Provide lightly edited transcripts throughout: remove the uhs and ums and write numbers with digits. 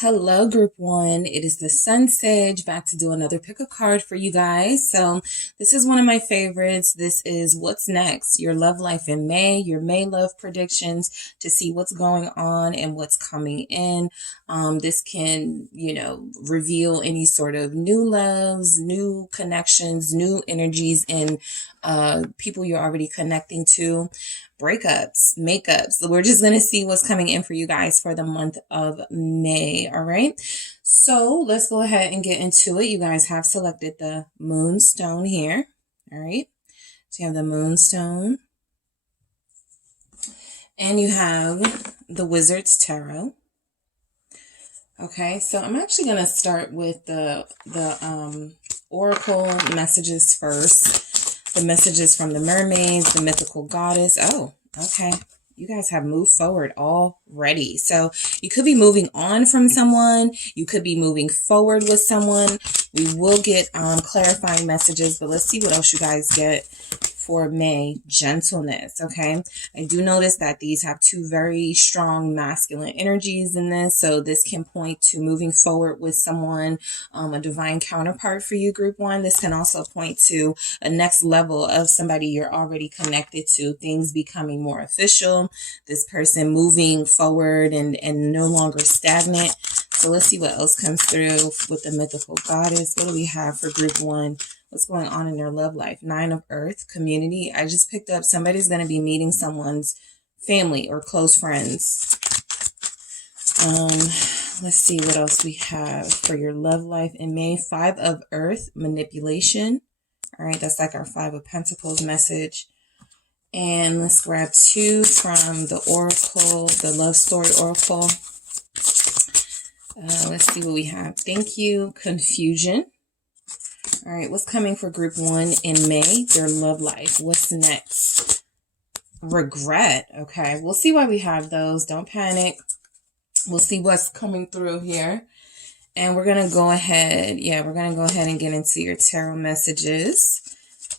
Hello, group one. It is the SunSage back to do another pick a card for you guys. So this is one of my favorites. This is what's next, your love life in May, your May love predictions to see what's going on and what's coming in. This can, reveal any sort of new loves, new connections, new energies in people you're already connecting to, breakups, makeups. So we're just going to see what's coming in for you guys for the month of May. All right. So let's go ahead and get into it. You guys have selected the moonstone here. All right. So you have the moonstone and you have the wizard's tarot. Okay. So I'm actually going to start with the oracle messages first. The messages from the mermaids, the mythical goddess. Oh, okay. You guys have moved forward already. So you could be moving on from someone. You could be moving forward with someone. We will get clarifying messages, but let's see what else you guys get for May. Gentleness. Okay. I do notice that these have two very strong masculine energies in this. So this can point to moving forward with someone, a divine counterpart for you, group one. This can also point to a next level of somebody you're already connected to, things becoming more official, this person moving forward and no longer stagnant. So let's see what else comes through with the mythical goddess. What do we have for group one? What's going on in their love life? Nine of Earth, community. I just picked up somebody's going to be meeting someone's family or close friends. Let's see what else we have for your love life in May. Five of Earth, manipulation. All right, that's like our Five of Pentacles message. And let's grab two from the oracle, the love story oracle. Let's see what we have. Thank you, confusion. All right, what's coming for group one in May? Their love life. What's next? Regret. Okay, we'll see why we have those. Don't panic. We'll see what's coming through here. And we're going to go ahead. Yeah, we're going to go ahead and get into your tarot messages.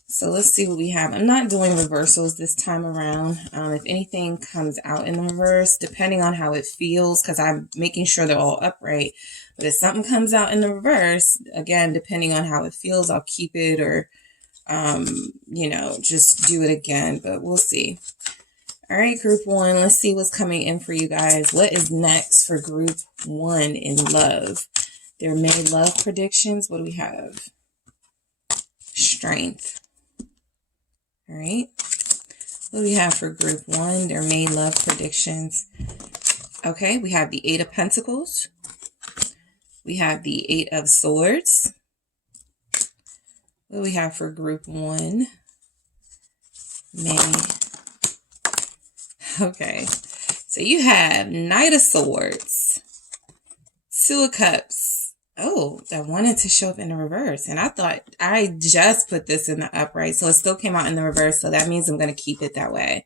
So let's see what we have. I'm not doing reversals this time around. If anything comes out in the reverse, depending on how it feels, because I'm making sure they're all upright. But if something comes out in the reverse, again, depending on how it feels, I'll keep it or, just do it again. But we'll see. All right, group one, let's see what's coming in for you guys. What is next for group one in love? Their May love predictions. What do we have? Strength. All right. What do we have for group one? Their May love predictions. Okay, we have the Eight of Pentacles. We have the Eight of Swords. What do we have for group one? May. Okay, so you have Knight of Swords, Two of Cups. Oh, that wanted to show up in the reverse. And I thought I just put this in the upright, so it still came out in the reverse. So that means I'm going to keep it that way.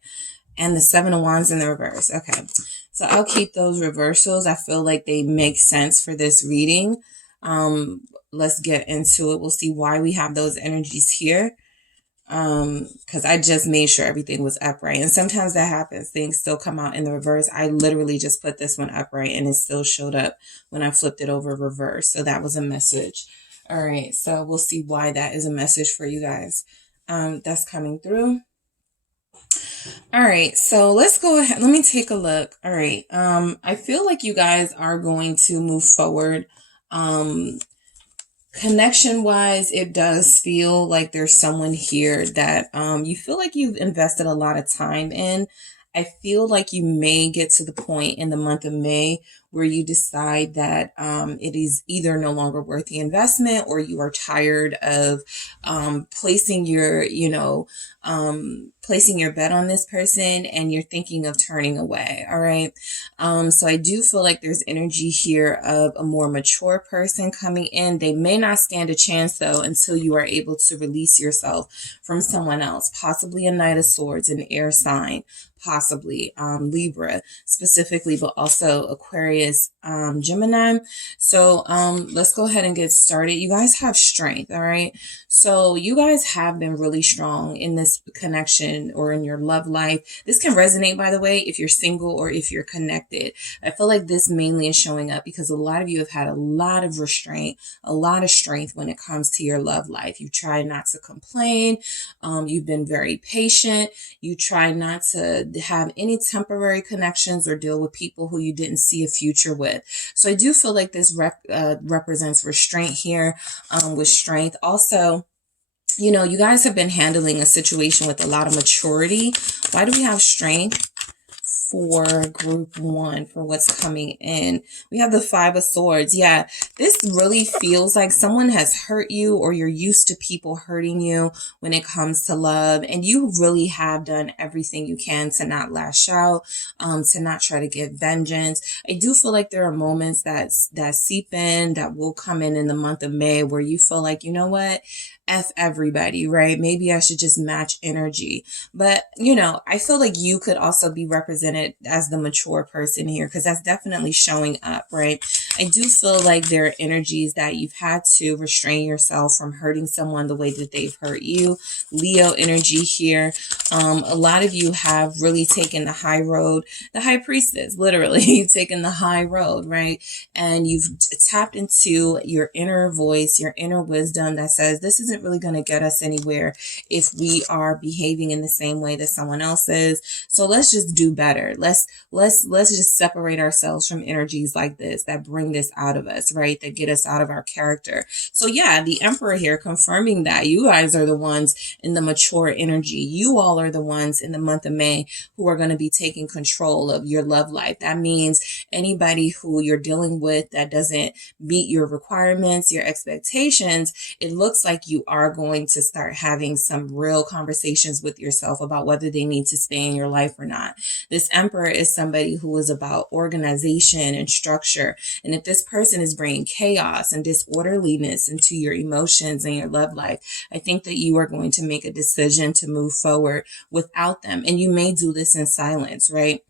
And the Seven of Wands in the reverse. Okay, so I'll keep those reversals. I feel like they make sense for this reading. Let's get into it. We'll see why we have those energies here. Because I just made sure everything was upright. And sometimes that happens. Things still come out in the reverse. I literally just put this one upright and it still showed up when I flipped it over reverse. So that was a message. All right. So we'll see why that is a message for you guys. That's coming through. All right. So let's go ahead. Let me take a look. All right. I feel like you guys are going to move forward. Connection wise, it does feel like there's someone here that you feel like you've invested a lot of time in. I feel like you may get to the point in the month of May where you decide that it is either no longer worth the investment or you are tired of placing your bet on this person and you're thinking of turning away. All right. So I do feel like there's energy here of a more mature person coming in. They may not stand a chance though until you are able to release yourself from someone else, possibly a Knight of Swords, an air sign, possibly Libra specifically, but also Aquarius, Aquarius, Gemini. So let's go ahead and get started. You guys have strength, all right? So you guys have been really strong in this connection or in your love life. This can resonate, by the way, if you're single or if you're connected. I feel like this mainly is showing up because a lot of you have had a lot of restraint, a lot of strength when it comes to your love life. You try not to complain. You've been very patient. You try not to have any temporary connections or deal with people who you didn't see a future with. So I do feel like this represents restraint here, with strength. Also, you know, you guys have been handling a situation with a lot of maturity. Why do we have strength for group 1 for what's coming in? We have the 5 of Swords. Yeah, this really feels like someone has hurt you, or you're used to people hurting you when it comes to love, and you really have done everything you can to not lash out, to not try to get vengeance. I do feel like there are moments that seep in, that will come in the month of May, where you feel like, you know what, F everybody, right? Maybe I should just match energy. But, you know, I feel like you could also be represented as the mature person here, because that's definitely showing up, right? I do feel like there are energies that you've had to restrain yourself from hurting someone the way that they've hurt you. Leo energy here. A lot of you have really taken the high road, the high priestess, literally. You've taken the high road, right? And you've tapped into your inner voice, your inner wisdom that says, this isn't really going to get us anywhere if we are behaving in the same way that someone else is. So let's just do better. Let's just separate ourselves from energies like this that bring this out of us, right? That get us out of our character. So yeah, the Emperor here confirming that you guys are the ones in the mature energy. You all are the ones in the month of May who are going to be taking control of your love life. That means anybody who you're dealing with that doesn't meet your requirements, your expectations, it looks like you are going to start having some real conversations with yourself about whether they need to stay in your life or not. This Emperor is somebody who is about organization and structure. And if this person is bringing chaos and disorderliness into your emotions and your love life, I think that you are going to make a decision to move forward without them. And you may do this in silence, right?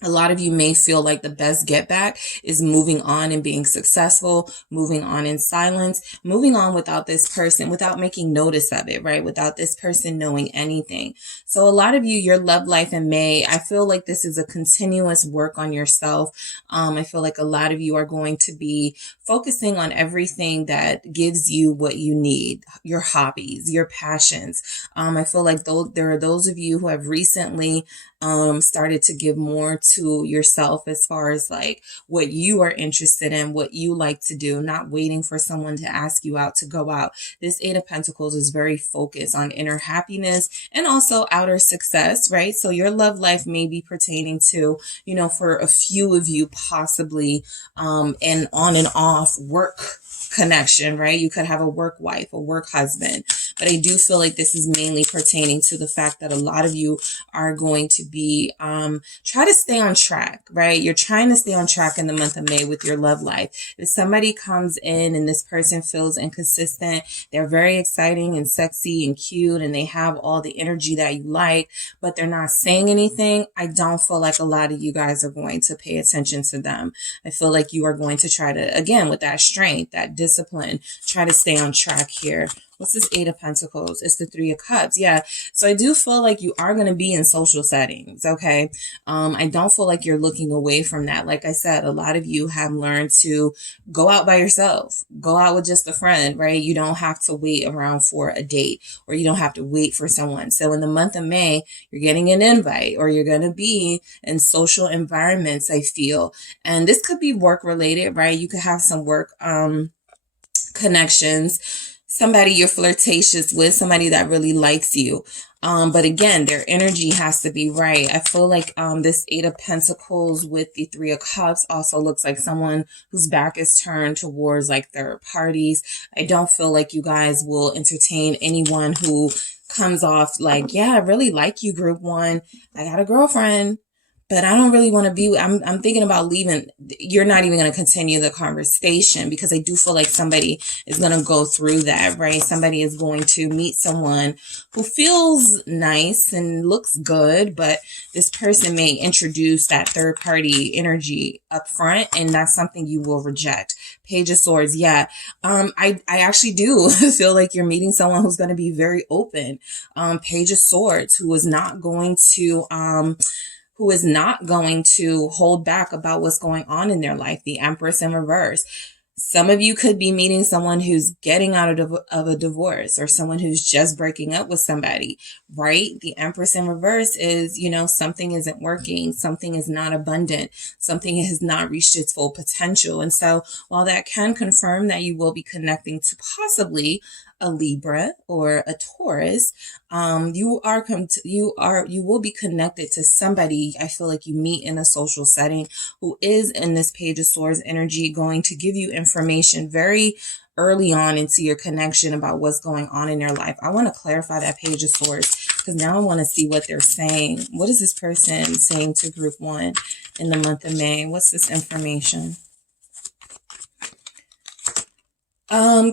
A lot of you may feel like the best get back is moving on and being successful, moving on in silence, moving on without this person, without making notice of it, right? Without this person knowing anything. So a lot of you, your love life in May, I feel like this is a continuous work on yourself. I feel like a lot of you are going to be focusing on everything that gives you what you need, your hobbies, your passions. I feel like there are those of you who have recently started to give more to yourself as far as like what you are interested in, what you like to do, not waiting for someone to ask you out to go out. This 8 of Pentacles is very focused on inner happiness and also outer success, right? So your love life may be pertaining to, you know, for a few of you possibly an on and off work connection, right? You could have a work wife, a work husband. But I do feel like this is mainly pertaining to the fact that a lot of you are going to be, try to stay on track, right? You're trying to stay on track in the month of May with your love life. If somebody comes in and this person feels inconsistent, they're very exciting and sexy and cute and they have all the energy that you like, but they're not saying anything, I don't feel like a lot of you guys are going to pay attention to them. I feel like you are going to try to, again, with that strength, that discipline, try to stay on track here. What's this 8 of Pentacles? It's the 3 of Cups. Yeah. So I do feel like you are going to be in social settings. Okay. I don't feel like you're looking away from that. Like I said, a lot of you have learned to go out by yourself, go out with just a friend, right? You don't have to wait around for a date, or you don't have to wait for someone. So in the month of May, you're getting an invite, or you're going to be in social environments, I feel. And this could be work related, right? You could have some work, connections, somebody you're flirtatious with, somebody that really likes you. But again, their energy has to be right. I feel like this 8 of Pentacles with the 3 of Cups also looks like someone whose back is turned towards like third parties. I don't feel like you guys will entertain anyone who comes off like, yeah, I really like you, group 1. I got a girlfriend. but I don't really want to be, I'm thinking about leaving. You're not even going to continue the conversation because I do feel like somebody is going to go through that, right? Somebody is going to meet someone who feels nice and looks good, but this person may introduce that third party energy up front, and that's something you will reject. Page of Swords. Yeah. I actually do feel like you're meeting someone who's going to be very open. Page of Swords, who is not going to, hold back about what's going on in their life. The Empress in reverse. Some of you could be meeting someone who's getting out of a divorce, or someone who's just breaking up with somebody, right? The Empress in reverse is, something isn't working. Something is not abundant. Something has not reached its full potential. And so while that can confirm that you will be connecting to possibly a Libra or a Taurus, you will be connected to somebody, I feel like you meet in a social setting, who is in this Page of Swords energy, going to give you information very early on into your connection about what's going on in your life. I want to clarify that Page of Swords because now I want to see what they're saying. What is this person saying to group 1 in the month of May? What's this information?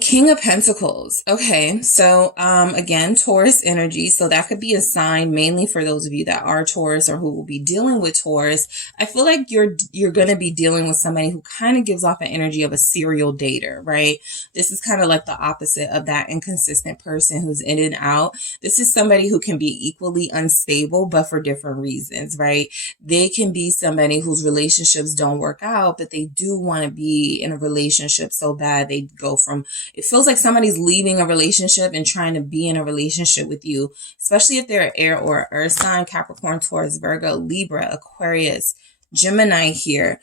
King of Pentacles. Okay. So, again, Taurus energy. So that could be a sign mainly for those of you that are Taurus or who will be dealing with Taurus. I feel like you're going to be dealing with somebody who kind of gives off an energy of a serial dater, right? This is kind of like the opposite of that inconsistent person who's in and out. This is somebody who can be equally unstable, but for different reasons, right? They can be somebody whose relationships don't work out, but they do want to be in a relationship so bad they go from, it feels like somebody's leaving a relationship and trying to be in a relationship with you, especially if they're an air or earth sign. Capricorn, Taurus, Virgo, Libra, Aquarius, Gemini here.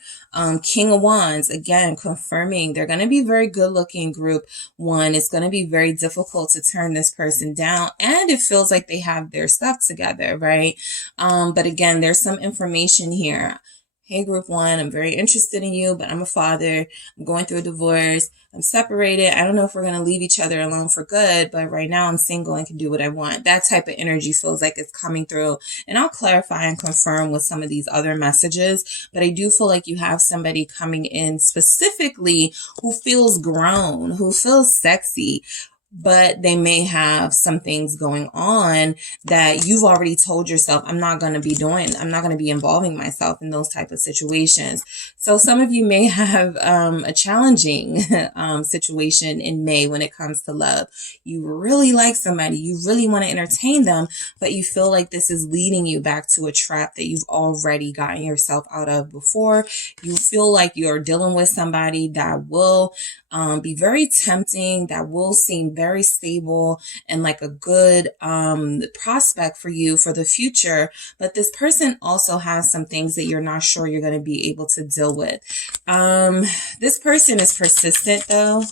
King of Wands, again, confirming they're going to be very good looking. Group 1, it's going to be very difficult to turn this person down, and it feels like they have their stuff together, right? But again, there's some information here. Hey, group 1, I'm very interested in you, but I'm a father. I'm going through a divorce. I'm separated. I don't know if we're going to leave each other alone for good, but right now I'm single and can do what I want. That type of energy feels like it's coming through. And I'll clarify and confirm with some of these other messages, but I do feel like you have somebody coming in specifically who feels grown, who feels sexy, but they may have some things going on that you've already told yourself, I'm not going to be involving myself in those type of situations. So some of you may have a challenging situation in May when it comes to love. You really like somebody, you really want to entertain them, but you feel like this is leading you back to a trap that you've already gotten yourself out of before. You feel like you're dealing with somebody that will be very tempting, that will seem very stable and like a good prospect for you for the future. But this person also has some things that you're not sure you're going to be able to deal with. This person is persistent though.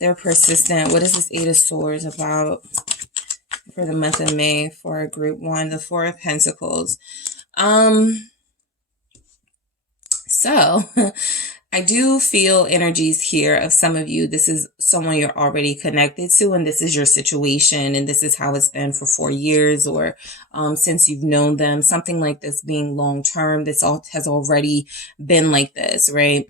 They're persistent. What is this 8 of Swords about for the month of May for group 1? The 4 of Pentacles. So I do feel energies here of some of you. This is someone you're already connected to, and this is your situation, and this is how it's been for 4 years or since you've known them. Something like this being long term. This all has already been like this, right?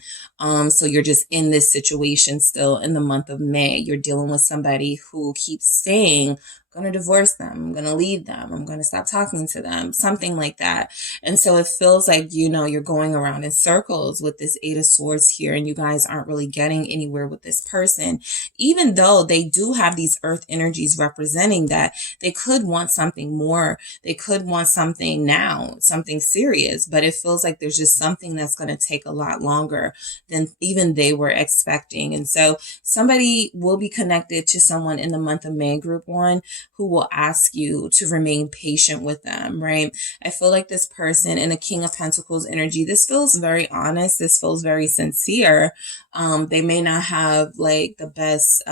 So you're just in this situation still in the month of May. You're dealing with somebody who keeps saying, I'm going to divorce them. I'm going to leave them. I'm going to stop talking to them, something like that. And so it feels like, you're going around in circles with this 8 of Swords here, and you guys aren't really getting anywhere with this person, even though they do have these earth energies representing that they could want something more. They could want something now, something serious, but it feels like there's just something that's going to take a lot longer than even they were expecting. And so somebody will be connected to someone in the month of May, group 1, who will ask you to remain patient with them, right? I feel like this person in a King of Pentacles energy, this feels very honest. This feels very sincere. They may not have like the best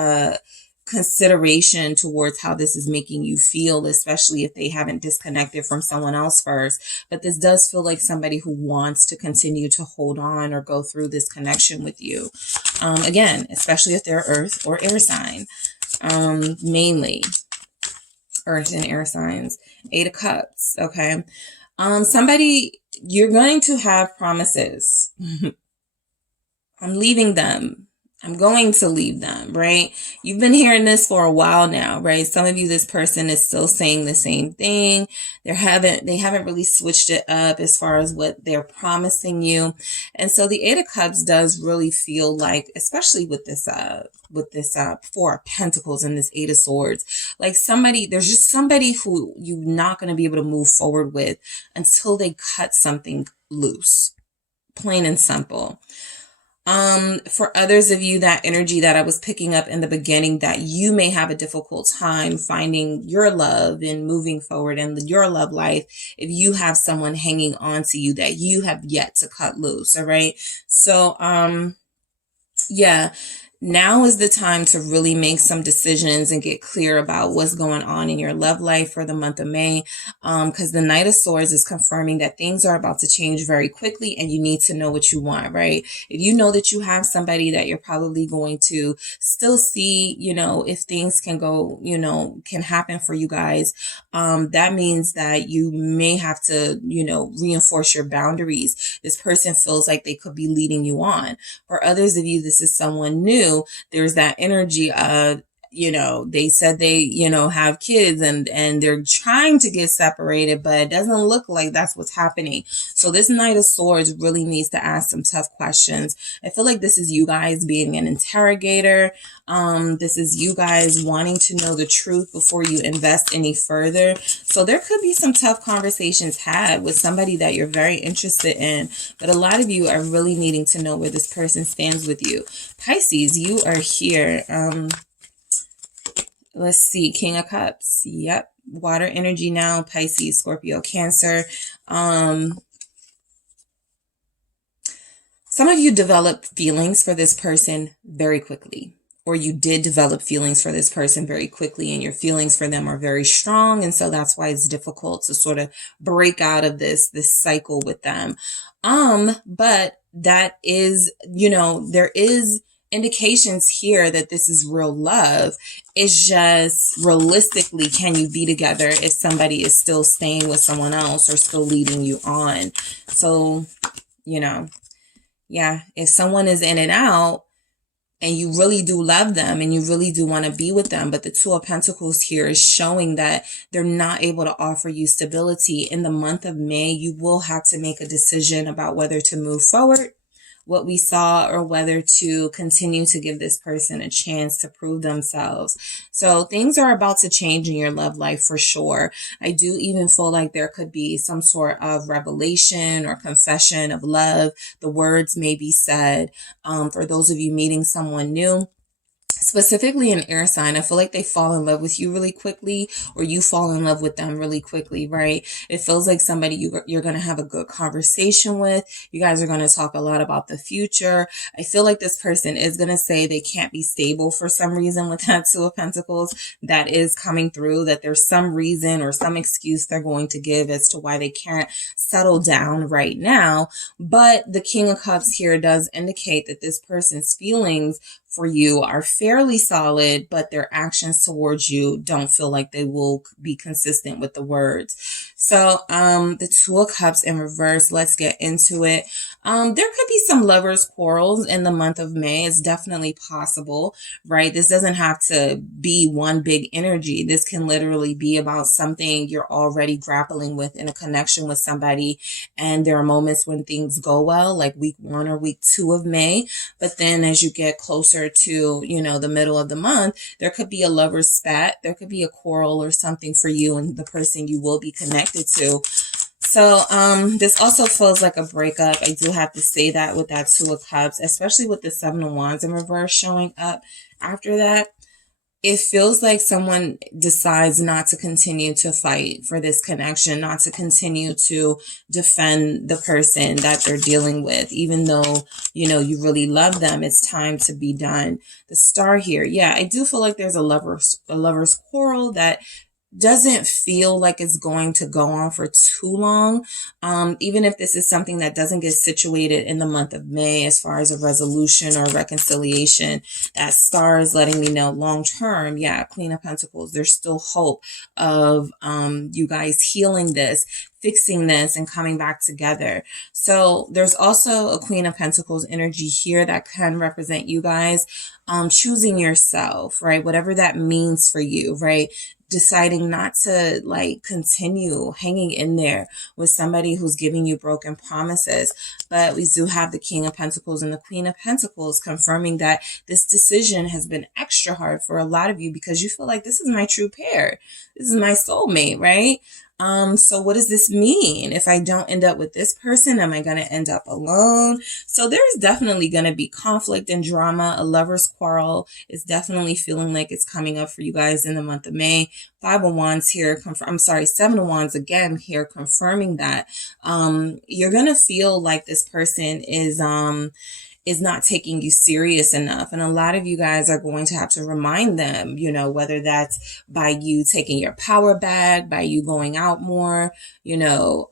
consideration towards how this is making you feel, especially if they haven't disconnected from someone else first. But this does feel like somebody who wants to continue to hold on or go through this connection with you. Again, especially if they're earth or air sign, mainly earth and air signs. 8 of Cups. Okay. Somebody, you're going to have promises. I'm leaving them. I'm going to leave them, right? You've been hearing this for a while now, right? Some of you, this person is still saying the same thing. They haven't really switched it up as far as what they're promising you. And so the Eight of Cups does really feel like, especially with this Four of Pentacles and this Eight of Swords, like there's just somebody who you're not going to be able to move forward with until they cut something loose, plain and simple. For others of you, that energy that I was picking up in the beginning, that you may have a difficult time finding your love and moving forward in your love life if you have someone hanging on to you that you have yet to cut loose. All right. So, yeah. Now is the time to really make some decisions and get clear about what's going on in your love life for the month of May. Because the Knight of Swords is confirming that things are about to change very quickly and you need to know what you want, right? If you know that you have somebody that you're probably going to still see, if things can go, can happen for you guys, that means that you may have to, reinforce your boundaries. This person feels like they could be leading you on. For others of you, this is someone new. There's that energy of, they said they, have kids and they're trying to get separated, but it doesn't look like that's what's happening. So this Knight of Swords really needs to ask some tough questions. I feel like this is you guys being an interrogator. This is you guys wanting to know the truth before you invest any further. So there could be some tough conversations had with somebody that you're very interested in, but a lot of you are really needing to know where this person stands with you. Pisces, you are here. Let's see, King of Cups. Yep. Water energy now. Pisces, Scorpio, Cancer. Some of you develop feelings for this person very quickly, or you did develop feelings for this person very quickly, and your feelings for them are very strong. And so that's why it's difficult to sort of break out of this cycle with them. But that is, there is indications here that this is real love. It's just realistically, can you be together if somebody is still staying with someone else or still leading you on? So, yeah, if someone is in and out and you really do love them and you really do want to be with them, but the Two of Pentacles here is showing that they're not able to offer you stability in the month of May, you will have to make a decision about whether to move forward, what we saw, or whether to continue to give this person a chance to prove themselves. So things are about to change in your love life for sure. I do even feel like there could be some sort of revelation or confession of love. The words may be said. For those of you meeting someone new, specifically an air sign, I feel like they fall in love with you really quickly, or you fall in love with them really quickly, right? It feels like somebody you're going to have a good conversation with. You guys are going to talk a lot about the future. I feel like this person is going to say they can't be stable for some reason with that Two of Pentacles. That is coming through, that there's some reason or some excuse they're going to give as to why they can't settle down right now. But the King of Cups here does indicate that this person's feelings for you are fairly solid, but their actions towards you don't feel like they will be consistent with the words. So, the Two of Cups in reverse, let's get into it. There could be some lovers' quarrels in the month of May. It's definitely possible, right? This doesn't have to be one big energy. This can literally be about something you're already grappling with in a connection with somebody. And there are moments when things go well, like week 1 or week 2 of May. But then as you get closer to, the middle of the month, there could be a lover's spat. There could be a quarrel or something for you and the person you will be connected to. So this also feels like a breakup. I do have to say that with that Two of Cups, especially with the Seven of Wands in reverse showing up after that. It feels like someone decides not to continue to fight for this connection, not to continue to defend the person that they're dealing with, even though, you really love them. It's time to be done. The Star here. Yeah, I do feel like there's a lover's quarrel that doesn't feel like it's going to go on for too long. Even if this is something that doesn't get situated in the month of May as far as a resolution or reconciliation, that Star is letting me know long term, yeah, Queen of Pentacles, there's still hope of you guys healing this, fixing this and coming back together. So there's also a Queen of Pentacles energy here that can represent you guys choosing yourself, right? Whatever that means for you, right? Deciding not to like continue hanging in there with somebody who's giving you broken promises. But we do have the King of Pentacles and the Queen of Pentacles confirming that this decision has been extra hard for a lot of you because you feel like this is my true pair. This is my soulmate, right? So what does this mean? If I don't end up with this person, am I going to end up alone? So there's definitely going to be conflict and drama. A lover's quarrel is definitely feeling like it's coming up for you guys in the month of May. 5 of Wands here, 7 of Wands again here, confirming that, you're going to feel like this person is not taking you serious enough. And a lot of you guys are going to have to remind them, you know, whether that's by you taking your power back, by you going out more, you know,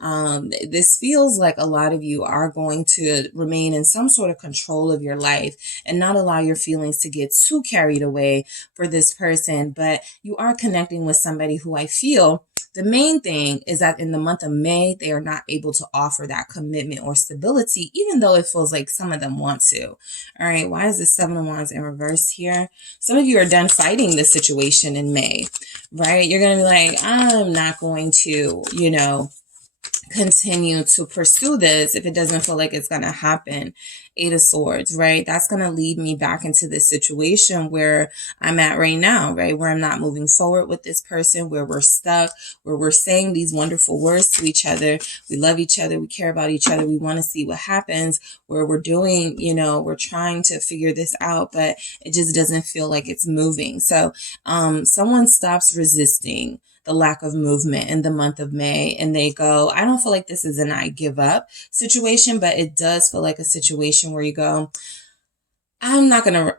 this feels like a lot of you are going to remain in some sort of control of your life and not allow your feelings to get too carried away for this person. But you are connecting with somebody who I feel the main thing is that in the month of May, they are not able to offer that commitment or stability, even though it feels like some of them want to. All right, why is the 7 of Wands in reverse here? Some of you are done fighting this situation in May, right? You're going to be like, I'm not going to, you know, continue to pursue this if it doesn't feel like it's going to happen. 8 of Swords, right? That's going to lead me back into this situation where I'm at right now, right? Where I'm not moving forward with this person, where we're stuck, where we're saying these wonderful words to each other. We love each other. We care about each other. We want to see what happens, where we're doing, you know, we're trying to figure this out, but it just doesn't feel like it's moving. So, someone stops resisting the lack of movement in the month of May, and they go, I don't feel like this is an I give up situation, but it does feel like a situation where you go, I'm gonna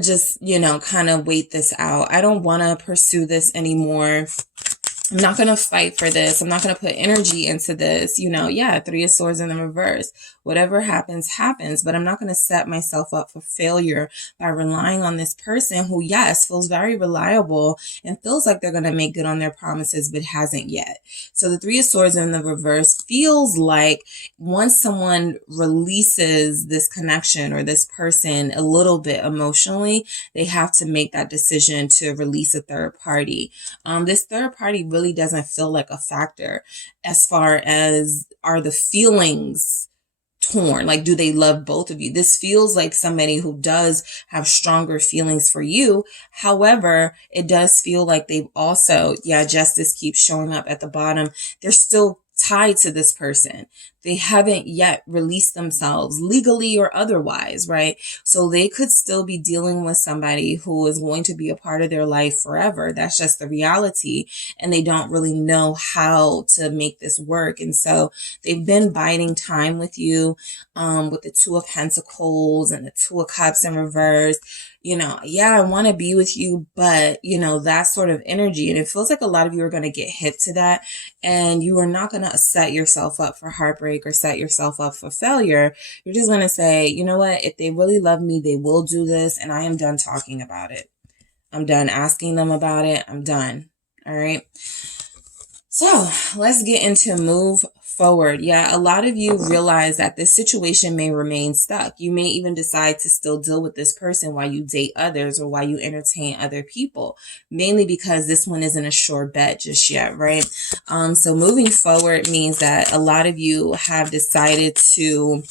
just, you know, kind of wait this out. I don't want to pursue this anymore. I'm not going to fight for this. I'm not going to put energy into this. You know, yeah, 3 of Swords in the reverse. Whatever happens, happens. But I'm not going to set myself up for failure by relying on this person who, yes, feels very reliable and feels like they're going to make good on their promises, but hasn't yet. So the 3 of Swords in the reverse feels like once someone releases this connection or this person a little bit emotionally, they have to make that decision to release a third party. This third party really doesn't feel like a factor as far as are the feelings torn. Like, do they love both of you? This feels like somebody who does have stronger feelings for you. However, it does feel like they've also, justice keeps showing up at the bottom. They're still tied to this person. They haven't yet released themselves legally or otherwise, right? So they could still be dealing with somebody who is going to be a part of their life forever. That's just the reality. And they don't really know how to make this work. And so they've been biding time with you, with the 2 of Pentacles and the 2 of Cups in reverse. You know, I want to be with you, but, you know, that sort of energy. And it feels like a lot of you are going to get hit to that. And you are not going to set yourself up for heartbreak or set yourself up for failure. You're just going to say, you know what, if they really love me, they will do this. And I am done talking about it. I'm done asking them about it. I'm done. All right. So let's get into move forward. A lot of you realize that this situation may remain stuck. You may even decide to still deal with this person while you date others or while you entertain other people, mainly because this one isn't a sure bet just yet, right? So moving forward means that a lot of you have decided to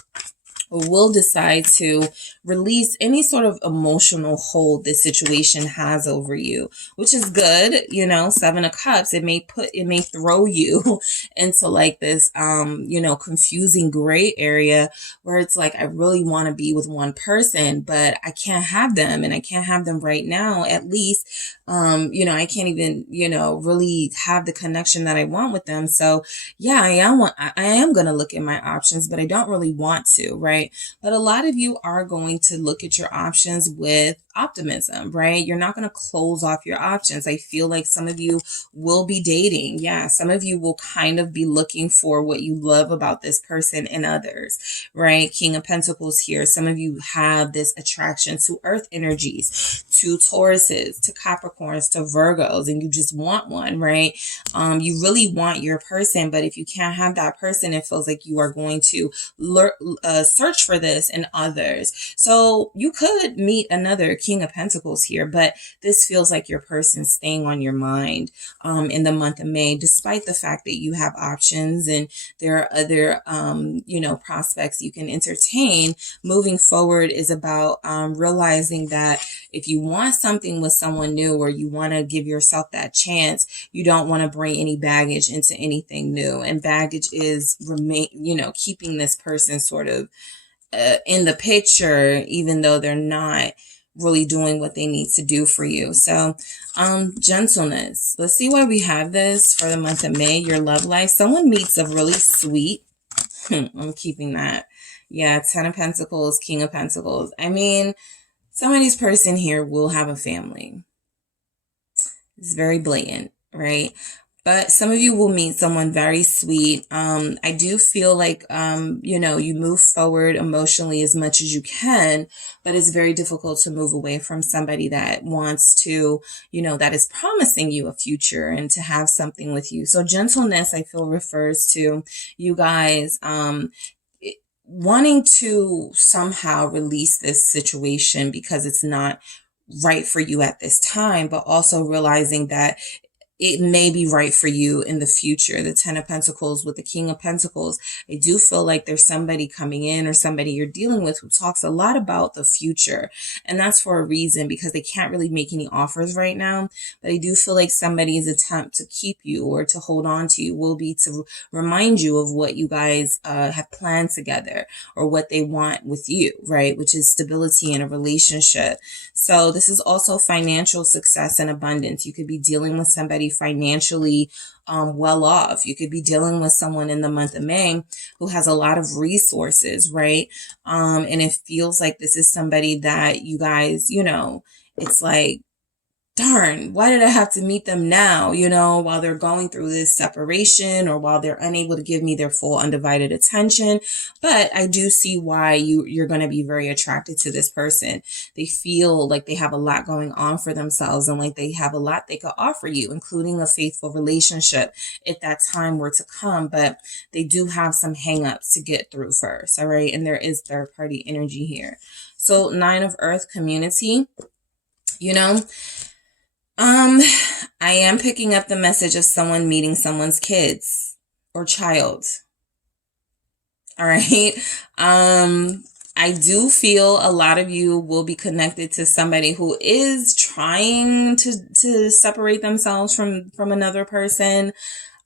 or will decide to release any sort of emotional hold this situation has over you, which is good. You know, 7 of Cups, it may throw you into like this, confusing gray area where it's like, I really want to be with one person, but I can't have them, and I can't have them right now, at least. I can't even, really have the connection that I want with them. So I am going to look at my options, but I don't really want to, right? But a lot of you are going to look at your options with optimism, right? You're not going to close off your options. I feel like some of you will be dating. Yeah, some of you will kind of be looking for what you love about this person in others, right? King of Pentacles here. Some of you have this attraction to earth energies, to Tauruses, to Capricorns, to Virgos, and you just want one, right? You really want your person, but if you can't have that person, it feels like you are going to search for this in others. So you could meet another King of Pentacles here, but this feels like your person staying on your mind in the month of May, despite the fact that you have options and there are other, prospects you can entertain. Moving forward is about realizing that if you want something with someone new, or you want to give yourself that chance, you don't want to bring any baggage into anything new. And baggage is keeping this person sort of in the picture, even though they're not really doing what they need to do for you. So gentleness. Let's see why we have this for the month of May. Your love life. Someone meets a really sweet, I'm keeping that. Yeah, 10 of Pentacles, King of Pentacles. I mean, somebody's person here will have a family. It's very blatant, right? But some of you will meet someone very sweet. I do feel like, you move forward emotionally as much as you can, but it's very difficult to move away from somebody that wants to, that is promising you a future and to have something with you. So gentleness, I feel, refers to you guys, wanting to somehow release this situation because it's not right for you at this time, but also realizing that it may be right for you in the future. The 10 of Pentacles with the King of Pentacles, I do feel like there's somebody coming in or somebody you're dealing with who talks a lot about the future. And that's for a reason, because they can't really make any offers right now. But I do feel like somebody's attempt to keep you or to hold on to you will be to remind you of what you guys have planned together, or what they want with you, right? Which is stability in a relationship. So this is also financial success and abundance. You could be dealing with somebody financially well off. You could be dealing with someone in the month of May who has a lot of resources, right? And it feels like this is somebody that you guys, it's like, darn, why did I have to meet them now, while they're going through this separation, or while they're unable to give me their full undivided attention. But I do see why you're going to be very attracted to this person. They feel like they have a lot going on for themselves, and like they have a lot they could offer you, including a faithful relationship if that time were to come. But they do have some hangups to get through first. All right. And there is third party energy here. So 9 of Earth, community, I am picking up the message of someone meeting someone's kids or child. All right. I do feel a lot of you will be connected to somebody who is trying to separate themselves from another person.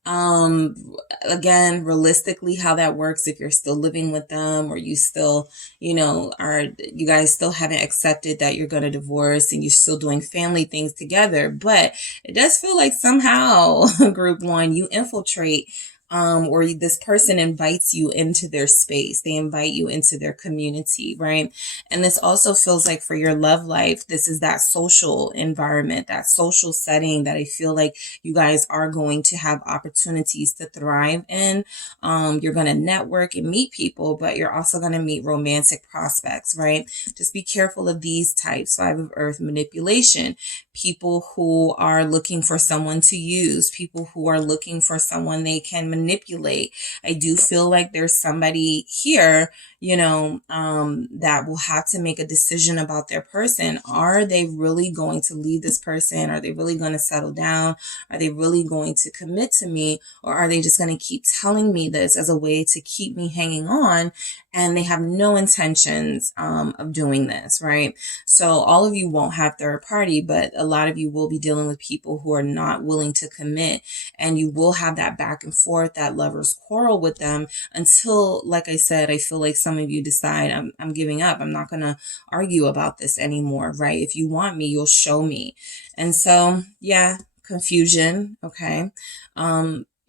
Again, realistically, how that works, if you're still living with them, or you still, you guys still haven't accepted that you're going to divorce and you're still doing family things together. But it does feel like somehow, group one, you infiltrate or this person invites you into their space. They invite you into their community, right? And this also feels like for your love life, this is that social environment, that social setting that I feel like you guys are going to have opportunities to thrive in. You're going to network and meet people, but you're also going to meet romantic prospects, right? Just be careful of these types. 5 of Earth, manipulation. People who are looking for someone to use, people who are looking for someone they can manipulate. I do feel like there's somebody here, that will have to make a decision about their person. Are they really going to leave this person? Are they really going to settle down? Are they really going to commit to me? Or are they just going to keep telling me this as a way to keep me hanging on? And they have no intentions of doing this, right? So all of you won't have third party, but a lot of you will be dealing with people who are not willing to commit. And you will have that back and forth, that lover's quarrel with them until, like I said, I feel like some of you decide I'm giving up. I'm not going to argue about this anymore, right? If you want me, you'll show me. And so, yeah, confusion. Okay.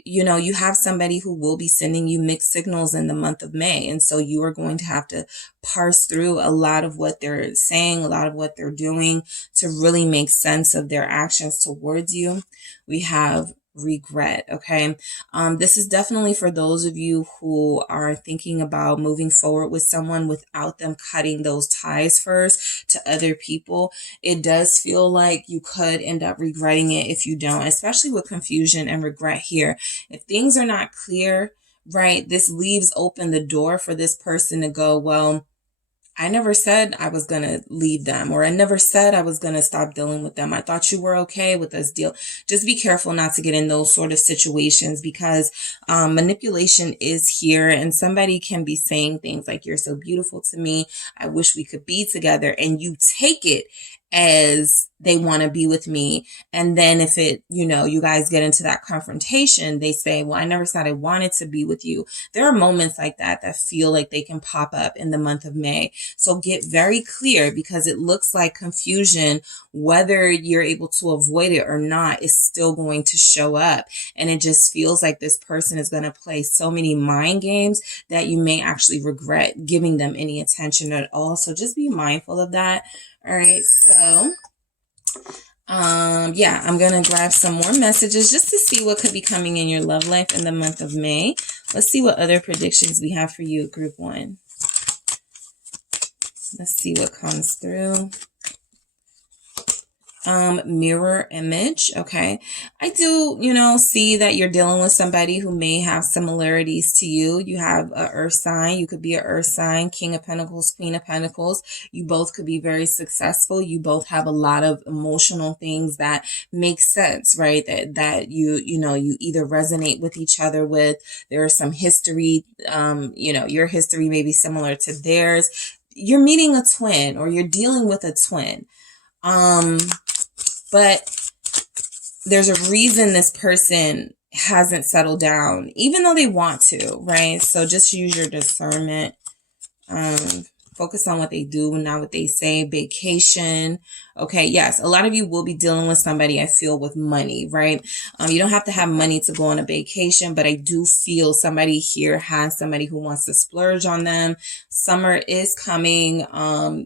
you know, you have somebody who will be sending you mixed signals in the month of May. And so you are going to have to parse through a lot of what they're saying, a lot of what they're doing to really make sense of their actions towards you. We have regret. Okay. This is definitely for those of you who are thinking about moving forward with someone without them cutting those ties first to other people. It does feel like you could end up regretting it if you don't, especially with confusion and regret here. If things are not clear, right, this leaves open the door for this person to go, well, I never said I was going to leave them, or I never said I was going to stop dealing with them. I thought you were okay with us deal. Just be careful not to get in those sort of situations, because manipulation is here, and somebody can be saying things like, you're so beautiful to me, I wish we could be together. And you take it as they want to be with me. And then if it, you know, you guys get into that confrontation, they say, well, I never said I wanted to be with you. There are moments like that that feel like they can pop up in the month of May. So get very clear, because it looks like confusion, whether you're able to avoid it or not, is still going to show up. And it just feels like this person is going to play so many mind games that you may actually regret giving them any attention at all. So just be mindful of that. All right, so yeah, I'm gonna grab some more messages just to see what could be coming in your love life in the month of May. Let's see what other predictions we have for you, group 1. Let's see what comes through. Mirror image. Okay. I do, you know, see that you're dealing with somebody who may have similarities to you. You have a earth sign. You could be an earth sign, King of Pentacles, Queen of Pentacles. You both could be very successful. You both have a lot of emotional things that make sense, right? That you know, you either resonate with each other with. There is some history, you know, your history may be similar to theirs. You're meeting a twin, or you're dealing with a twin. But there's a reason this person hasn't settled down, even though they want to, right? So just use your discernment. Focus on what they do, not what they say. Vacation. Okay, yes, a lot of you will be dealing with somebody, I feel, with money, right? You don't have to have money to go on a vacation, but I do feel somebody here has somebody who wants to splurge on them. Summer is coming,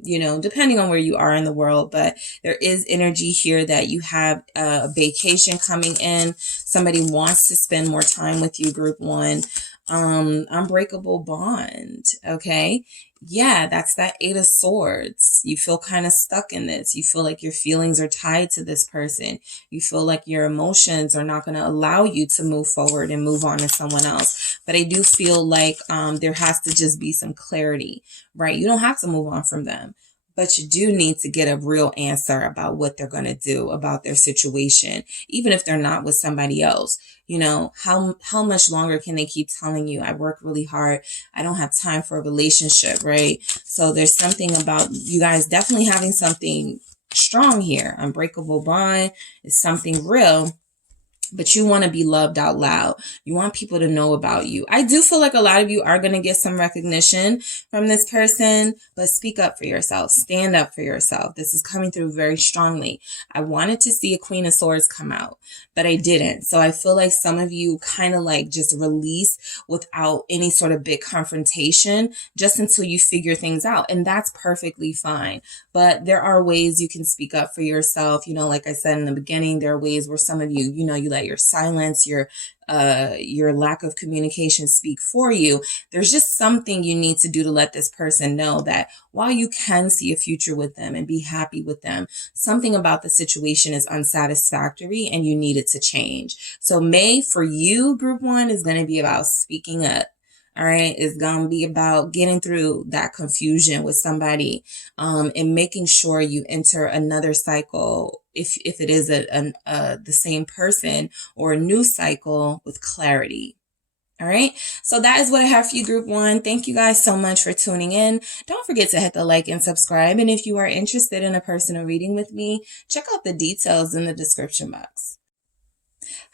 you know, depending on where you are in the world, but there is energy here that you have a vacation coming in. Somebody wants to spend more time with you, group 1. Unbreakable bond. Okay. Yeah, that's that 8 of Swords. You feel kind of stuck in this. You feel like your feelings are tied to this person. You feel like your emotions are not going to allow you to move forward and move on to someone else. But I do feel like there has to just be some clarity, right? You don't have to move on from them, but you do need to get a real answer about what they're going to do about their situation, even if they're not with somebody else. You know, how much longer can they keep telling you, I work really hard, I don't have time for a relationship, right? So there's something about you guys definitely having something strong here. Unbreakable bond is something real. But you want to be loved out loud. You want people to know about you. I do feel like a lot of you are going to get some recognition from this person, but speak up for yourself. Stand up for yourself. This is coming through very strongly. I wanted to see a Queen of Swords come out, but I didn't. So I feel like some of you kind of like just release without any sort of big confrontation, just until you figure things out. And that's perfectly fine. But there are ways you can speak up for yourself. You know, like I said in the beginning, there are ways where some of you, you know, you let your silence, your lack of communication speak for you. There's just something you need to do to let this person know that while you can see a future with them and be happy with them, something about the situation is unsatisfactory and you need it to change. So May for you, group 1, is going to be about speaking up. All right. It's going to be about getting through that confusion with somebody, and making sure you enter another cycle. If it is the same person, or a new cycle, with clarity. All right. So that is what I have for you, group 1. Thank you guys so much for tuning in. Don't forget to hit the like and subscribe. And if you are interested in a personal reading with me, check out the details in the description box.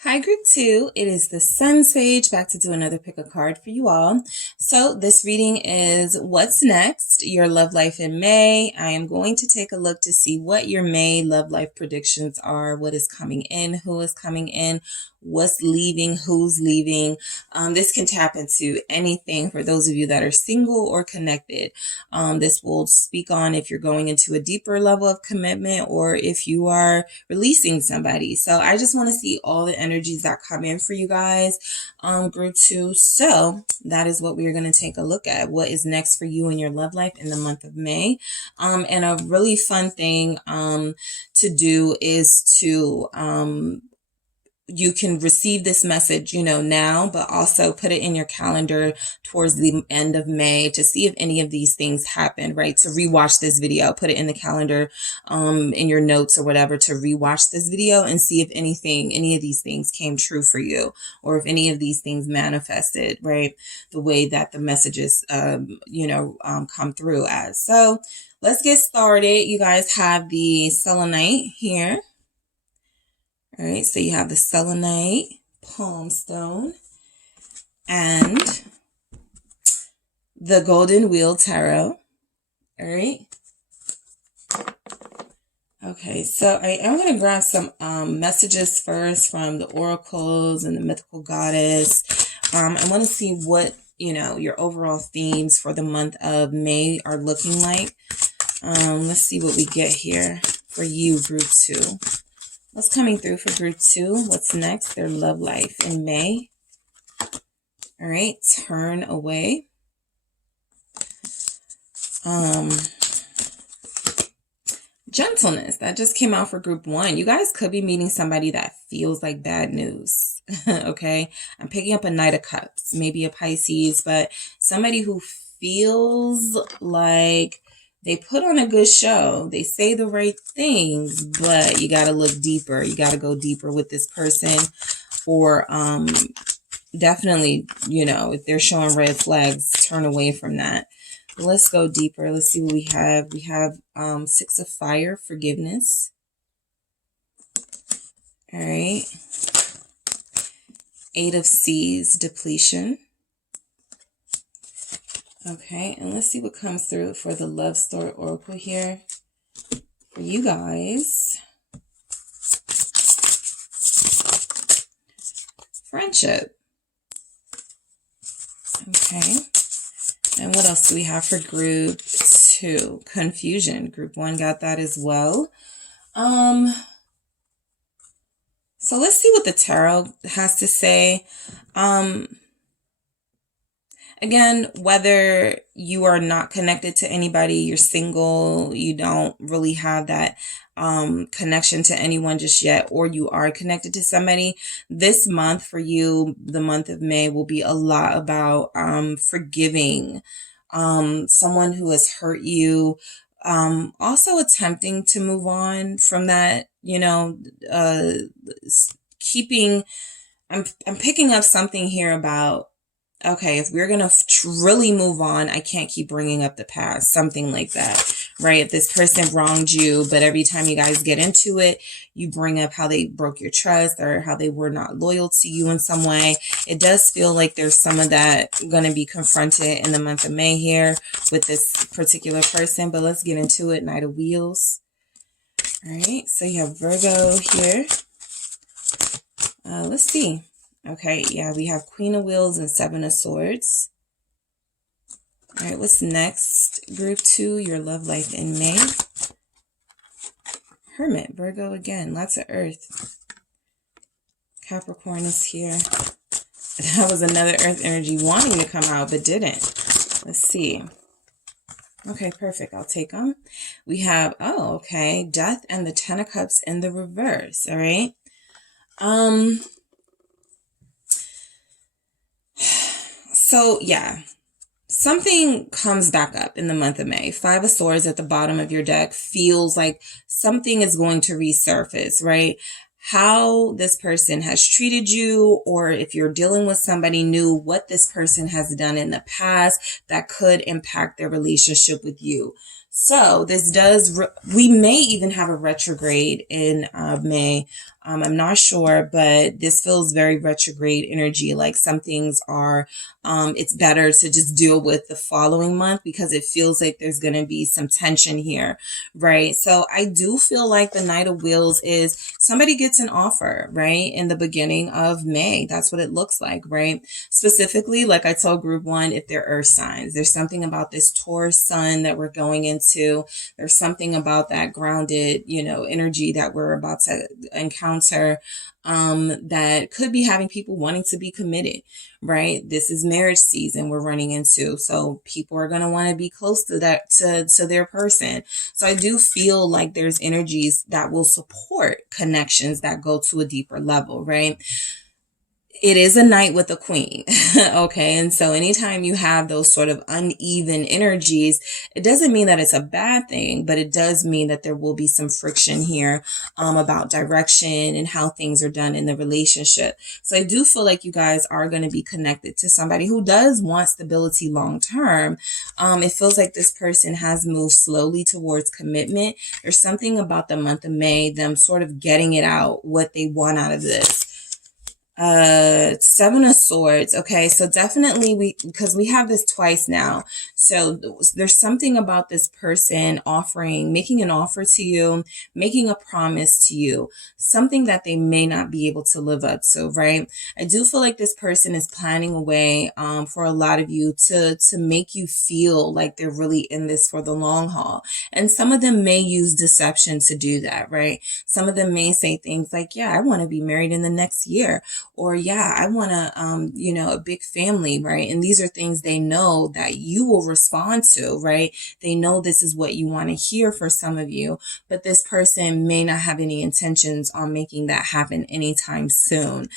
Hi, group 2. It is the SunSage back to do another pick a card for you all. So this reading is what's next, your love life in May. I am going to take a look to see what your May love life predictions are, what is coming in, who is coming in, what's leaving, who's leaving. This can tap into anything for those of you that are single or connected. This will speak on if you're going into a deeper level of commitment or if you are releasing somebody. So I just want to see all the energies that come in for you guys, group 2. So that is what we are going to take a look at. What is next for you in your love life in the month of May? And a really fun thing to do is to you can receive this message, now, but also put it in your calendar towards the end of May to see if any of these things happen, right? To rewatch this video, put it in the calendar, in your notes or whatever, to rewatch this video and see if any of these things came true for you, or if any of these things manifested, right? The way that the messages, come through as. So let's get started. You guys have the selenite here. All right, so you have the selenite, palm stone, and the golden wheel tarot. All right. Okay, so I am going to grab some messages first from the oracles and the mythical goddess. I want to see what, your overall themes for the month of May are looking like. Let's see what we get here for you, group 2. What's coming through for group 2? What's next? Their love life in May. All right, turn away. Gentleness, that just came out for group 1. You guys could be meeting somebody that feels like bad news. Okay, I'm picking up a Knight of Cups, maybe a Pisces, but somebody who feels like they put on a good show. They say the right things, but you got to look deeper. You got to go deeper with this person, or definitely, if they're showing red flags, turn away from that. Let's go deeper. Let's see what we have. We have 6 of Fire, forgiveness. All right. 8 of Seas, depletion. Okay, and let's see what comes through for the love story oracle here for you guys. Friendship. Okay. And what else do we have for group 2? Confusion. Group 1 got that as well. So let's see what the tarot has to say. Again, whether you are not connected to anybody, you're single, you don't really have that connection to anyone just yet, or you are connected to somebody, this month for you, the month of May, will be a lot about forgiving someone who has hurt you, also attempting to move on from that, keeping, I'm picking up something here about, okay, if we're going to really move on, I can't keep bringing up the past, something like that, right? If this person wronged you, but every time you guys get into it, you bring up how they broke your trust or how they were not loyal to you in some way. It does feel like there's some of that going to be confronted in the month of May here with this particular person, but let's get into it. Knight of Wheels. All right, so you have Virgo here. Let's see. Okay, yeah, we have Queen of Wheels and 7 of Swords. All right, what's next? Group 2, your love life in May. Hermit, Virgo again, lots of Earth. Capricorn is here. That was another Earth energy wanting to come out, but didn't. Let's see. Okay, perfect. I'll take them. We have, Death and the 10 of Cups in the reverse, all right? So, yeah, something comes back up in the month of May. 5 of Swords at the bottom of your deck feels like something is going to resurface, right? How this person has treated you, or if you're dealing with somebody new, what this person has done in the past that could impact their relationship with you. So this does, we may even have a retrograde in May. I'm not sure, but this feels very retrograde energy. Like some things are, it's better to just deal with the following month because it feels like there's going to be some tension here, right? So I do feel like the Knight of Wheels is somebody gets an offer, right? In the beginning of May. That's what it looks like, right? Specifically, like I told group 1, if they're earth signs, there's something about this Taurus sun that we're going into. There's something about that grounded, energy that we're about to encounter that could be having people wanting to be committed, right? This is marriage season we're running into. So people are going to want to be close to that, to their person. So I do feel like there's energies that will support connections that go to a deeper level, right? It is a knight with a queen. Okay. And so anytime you have those sort of uneven energies, it doesn't mean that it's a bad thing, but it does mean that there will be some friction here, about direction and how things are done in the relationship. So I do feel like you guys are going to be connected to somebody who does want stability long term. It feels like this person has moved slowly towards commitment. There's something about the month of May, them sort of getting it out, what they want out of this. 7 of Swords. Okay. So definitely because we have this twice now. So there's something about this person making an offer to you, making a promise to you, something that they may not be able to live up to, right? I do feel like this person is planning a way, for a lot of you to make you feel like they're really in this for the long haul. And some of them may use deception to do that, right? Some of them may say things like, yeah, I want to be married in the next year. Or, yeah, I want to, a big family, right? And these are things they know that you will respond to, right? They know this is what you want to hear for some of you, but this person may not have any intentions on making that happen anytime soon.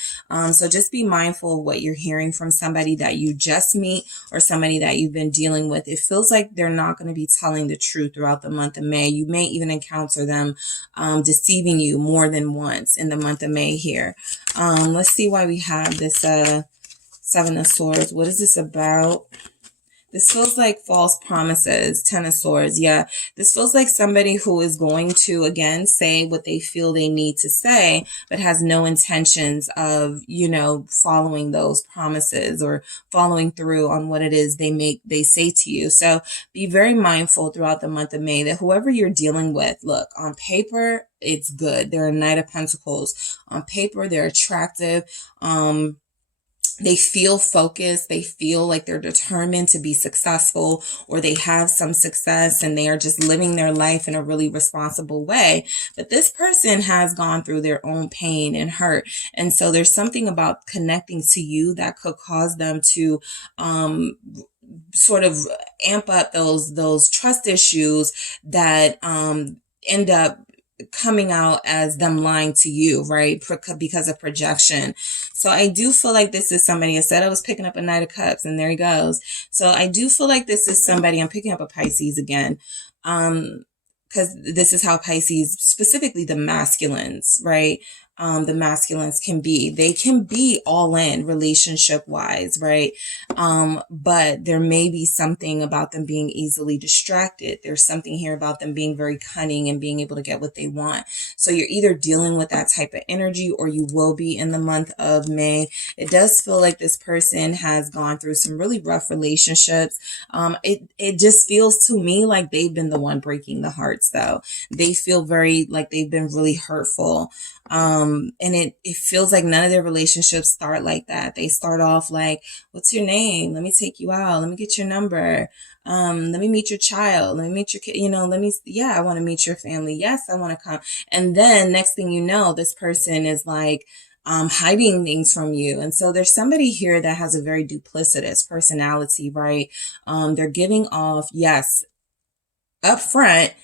So just be mindful of what you're hearing from somebody that you just meet or somebody that you've been dealing with. It feels like they're not going to be telling the truth throughout the month of May. You may even encounter them deceiving you more than once in the month of May here. Let's see why we have this 7 of Swords. What is this about? This feels like false promises. 10 of Swords. Yeah. This feels like somebody who is going to, again, say what they feel they need to say, but has no intentions of, following those promises or following through on what it is they say to you. So be very mindful throughout the month of May that whoever you're dealing with, look, on paper, it's good. They're a Knight of Pentacles. On paper, they're attractive. They feel focused. They feel like they're determined to be successful, or they have some success and they are just living their life in a really responsible way. But this person has gone through their own pain and hurt. And so there's something about connecting to you that could cause them to, sort of amp up those trust issues that, end up coming out as them lying to you, right? Because of projection. So I do feel like this is somebody. I said I was picking up a Knight of Cups, and there he goes. So I do feel like this is somebody. I'm picking up a Pisces again. Because this is how Pisces, specifically the masculines, right? The masculines they can be all in relationship wise, right? But there may be something about them being easily distracted. There's something here about them being very cunning and being able to get what they want. So you're either dealing with that type of energy, or you will be in the month of May. It does feel like this person has gone through some really rough relationships. It just feels to me like they've been the one breaking the hearts, though. They feel very like they've been really hurtful. And it feels like none of their relationships start like that. They start off like, what's your name? Let me take you out. Let me get your number. Let me meet your child. Let me meet your kid. I want to meet your family. Yes, I want to come. And then next thing you know, this person is like, hiding things from you. And so there's somebody here that has a very duplicitous personality, right? They're giving off, yes, up front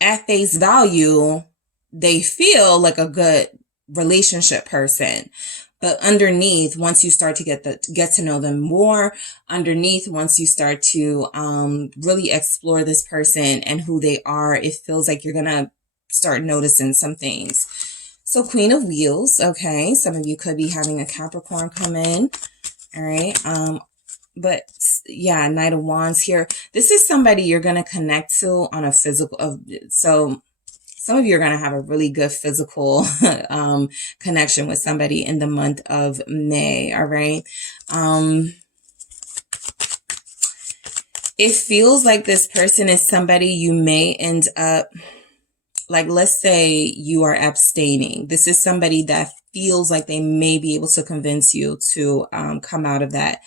at face value, they feel like a good relationship person. But underneath, once you start to get to know them more, once you start to really explore this person and who they are, it feels like you're going to start noticing some things. So Queen of Wheels, okay. Some of you could be having a Capricorn come in, all right. But yeah, Knight of Wands here. This is somebody you're going to connect to on a physical, so some of you are going to have a really good physical connection with somebody in the month of May. All right. It feels like this person is somebody you may end up, like, let's say you are abstaining. This is somebody that feels like they may be able to convince you to come out of that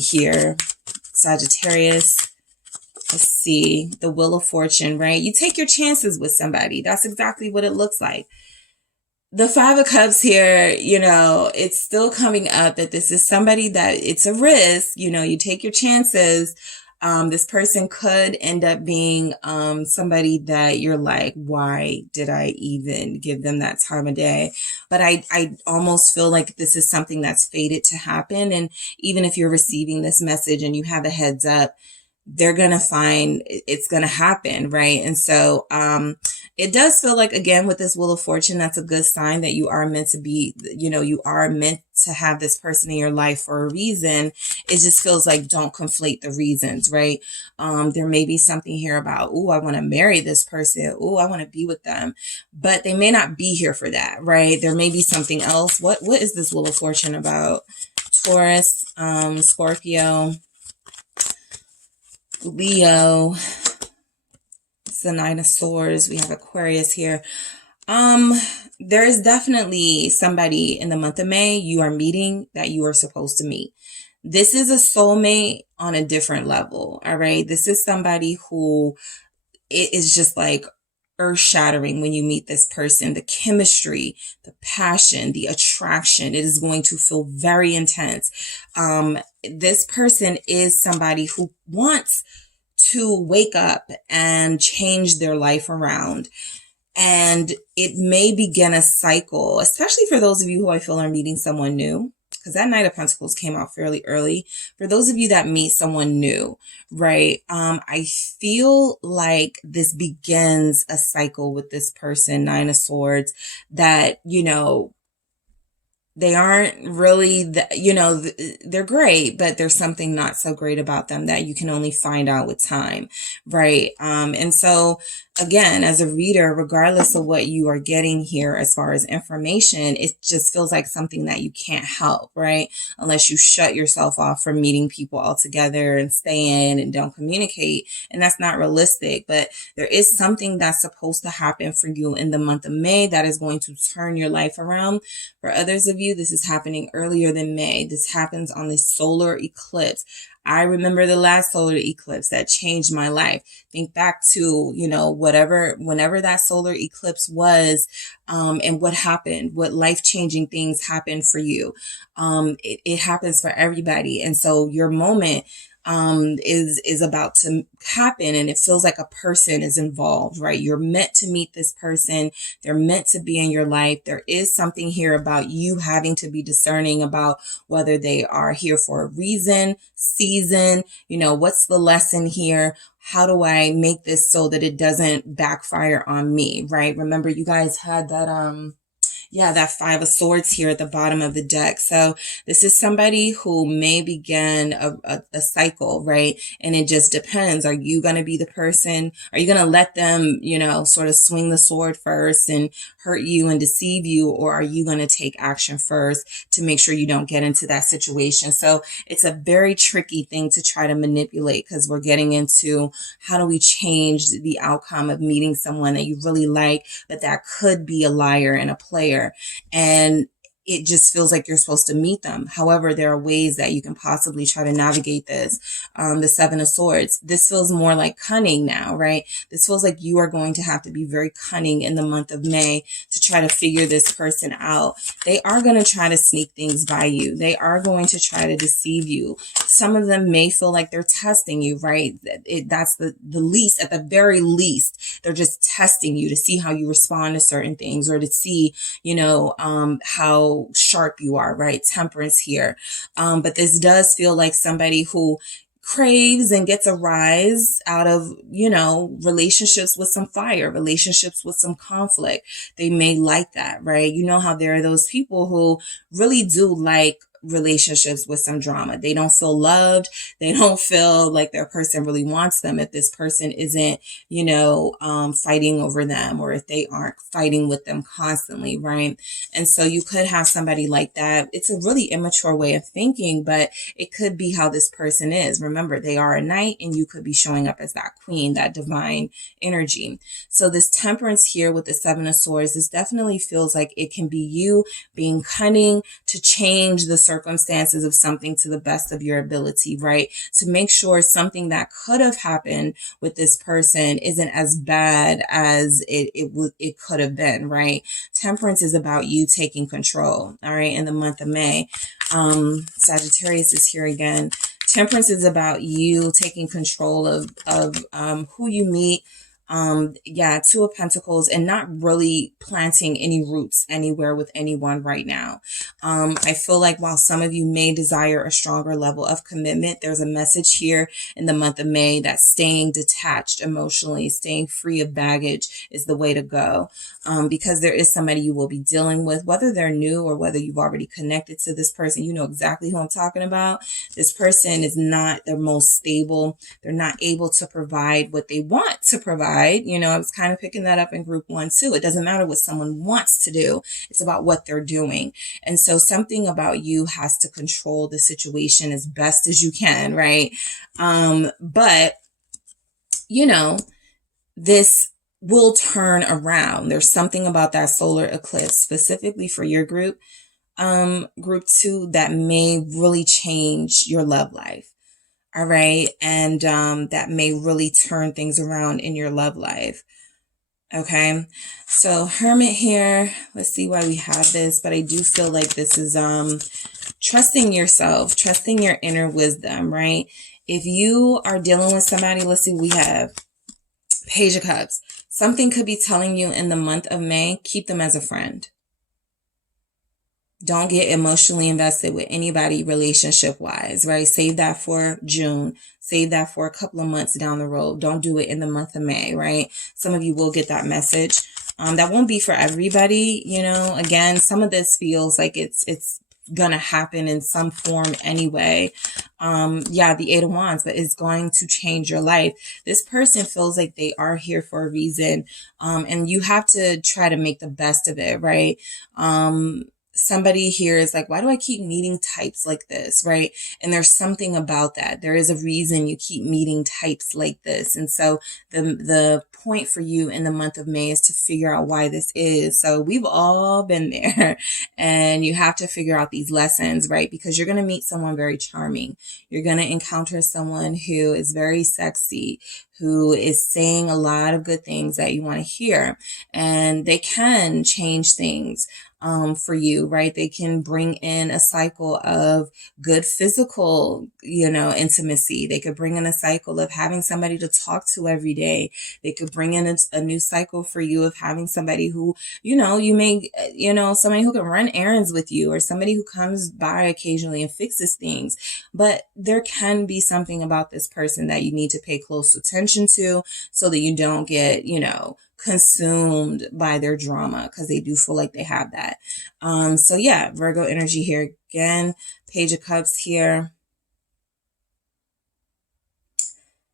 here. Sagittarius. Let's see. The Wheel of Fortune, right? You take your chances with somebody. That's exactly what it looks like. The Five of Cups here, you know, it's still coming up that this is somebody that it's a risk. You know, you take your chances. This person could end up being somebody that you're like, why did I even give them that time of day? But I almost feel like this is something that's fated to happen. And even if you're receiving this message and you have a heads up, they're going to find it's going to happen, right? And so it does feel like, again, with this Wheel of Fortune, that's a good sign that you are meant to be, you know, you are meant to have this person in your life for a reason. It just feels like don't conflate the reasons, right? There may be something here about, oh, I want to marry this person. Oh, I want to be with them. But they may not be here for that, right? There may be something else. What is this Wheel of Fortune about? Taurus, Scorpio, Leo, it's the Nine of Swords. We have Aquarius here. There is definitely somebody in the month of May you are meeting that you are supposed to meet. This is a soulmate on a different level. All right. This is somebody who it is just like earth-shattering when you meet this person. The chemistry, the passion, the attraction, it is going to feel very intense. This person is somebody who wants to wake up and change their life around. And it may begin a cycle, especially for those of you who I feel are meeting someone new, because that Knight of Pentacles came out fairly early. For those of you that meet someone new, right? I feel like this begins a cycle with this person, Nine of Swords, that, you know, they aren't really, you know, they're great, but there's something not so great about them that you can only find out with time, right? And so, again, as a reader, regardless of what you are getting here as far as information, it just feels like something that you can't help, right? Unless you shut yourself off from meeting people altogether and stay in and don't communicate. And that's not realistic, but there is something that's supposed to happen for you in the month of May that is going to turn your life around. For others of you, this is happening earlier than May. This happens on the solar eclipse. I remember the last solar eclipse that changed my life. Think back to, you know, whenever that solar eclipse was, and what happened, what life-changing things happened for you. It happens for everybody. And so your moment is about to happen, and it feels like a person is involved, right? You're meant to meet this person. They're meant to be in your life. There is something here about you having to be discerning about whether they are here for a reason, season, you know, what's the lesson here? How do I make this so that it doesn't backfire on me, right? Remember, you guys had that, that Five of Swords here at the bottom of the deck. So this is somebody who may begin a cycle, right? And it just depends. Are you going to be the person? Are you going to let them, you know, sort of swing the sword first and hurt you and deceive you? Or are you going to take action first to make sure you don't get into that situation? So it's a very tricky thing to try to manipulate, because we're getting into how do we change the outcome of meeting someone that you really like, but that could be a liar and a player. And it just feels like you're supposed to meet them. However, there are ways that you can possibly try to navigate this. The Seven of Swords, this feels more like cunning now, right? This feels like you are going to have to be very cunning in the month of May to try to figure this person out. They are going to try to sneak things by you. They are going to try to deceive you. Some of them may feel like they're testing you, right? That's the least, at the very least, they're just testing you to see how you respond to certain things, or to see, you know, how sharp you are, right? Temperance here. But this does feel like somebody who craves and gets a rise out of, you know, relationships with some fire, relationships with some conflict. They may like that, right? You know how there are those people who really do like relationships with some drama. They don't feel loved. They don't feel like their person really wants them if this person isn't, you know, fighting over them, or if they aren't fighting with them constantly, right? And so you could have somebody like that. It's a really immature way of thinking, but it could be how this person is. Remember, they are a knight, and you could be showing up as that queen, that divine energy. So this temperance here with the Seven of Swords, this definitely feels like it can be you being cunning to change the circumstances of something to the best of your ability, right? To make sure something that could have happened with this person isn't as bad as it could have been, right? Temperance is about you taking control, all right, in the month of May. Sagittarius is here again. Temperance is about you taking control of who you meet. Yeah, Two of Pentacles, and not really planting any roots anywhere with anyone right now. I feel like while some of you may desire a stronger level of commitment, there's a message here in the month of May that staying detached emotionally, staying free of baggage is the way to go. Because there is somebody you will be dealing with, whether they're new or whether you've already connected to this person. You know exactly who I'm talking about. This person is not the most stable. They're not able to provide what they want to provide. You know, I was kind of picking that up in group 1 too. It doesn't matter what someone wants to do. It's about what they're doing. And so something about you has to control the situation as best as you can, right? But, you know, this will turn around. There's something about that solar eclipse specifically for your group 2 that may really change your love life. All right. And that may really turn things around in your love life. Okay. So Hermit here. Let's see why we have this. But I do feel like this is trusting yourself, trusting your inner wisdom, right? If you are dealing with somebody, let's see, we have Page of Cups. Something could be telling you in the month of May, keep them as a friend. Don't get emotionally invested with anybody relationship-wise, right? Save that for June. Save that for a couple of months down the road. Don't do it in the month of May, right? Some of you will get that message. That won't be for everybody, you know. Again, some of this feels like it's gonna happen in some form anyway. Yeah, the 8 of Wands, but it's going to change your life. This person feels like they are here for a reason, and you have to try to make the best of it, right? Somebody here is like, why do I keep meeting types like this, right? And there's something about that. There is a reason you keep meeting types like this. And so the point for you in the month of May is to figure out why this is. So we've all been there, and you have to figure out these lessons, right? Because you're going to meet someone very charming. You're going to encounter someone who is very sexy, who is saying a lot of good things that you want to hear, and they can change things for you, right? They can bring in a cycle of good physical, you know, intimacy. They could bring in a cycle of having somebody to talk to every day. They could bring in a new cycle for you of having somebody who, you know, you may, you know, somebody who can run errands with you, or somebody who comes by occasionally and fixes things. But there can be something about this person that you need to pay close attention to so that you don't get, you know, consumed by their drama, because they do feel like they have that. So yeah, Virgo energy here again. Page of Cups here.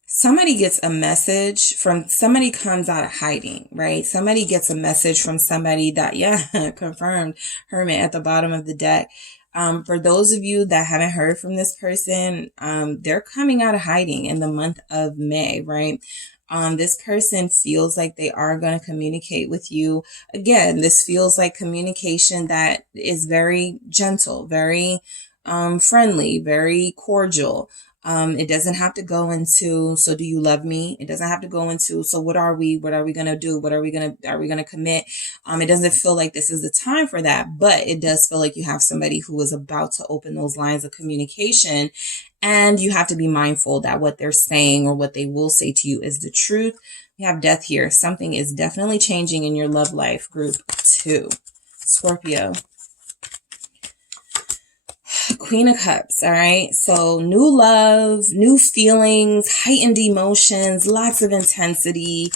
Somebody gets a message from somebody, comes out of hiding, right? Somebody gets a message from somebody that, yeah, confirmed, Hermit at the bottom of the deck. For those of you that haven't heard from this person, they're coming out of hiding in the month of May, right? This person feels like they are going to communicate with you. Again, this feels like communication that is very gentle, very friendly, very cordial. It doesn't have to go into, so do you love me? It doesn't have to go into, so what are we going to do? Are we going to commit? It doesn't feel like this is the time for that, but it does feel like you have somebody who is about to open those lines of communication, and you have to be mindful that what they're saying or what they will say to you is the truth. We have Death here. Something is definitely changing in your love life, group 2. Scorpio. Queen of Cups, all right? So new love, new feelings, heightened emotions, lots of intensity,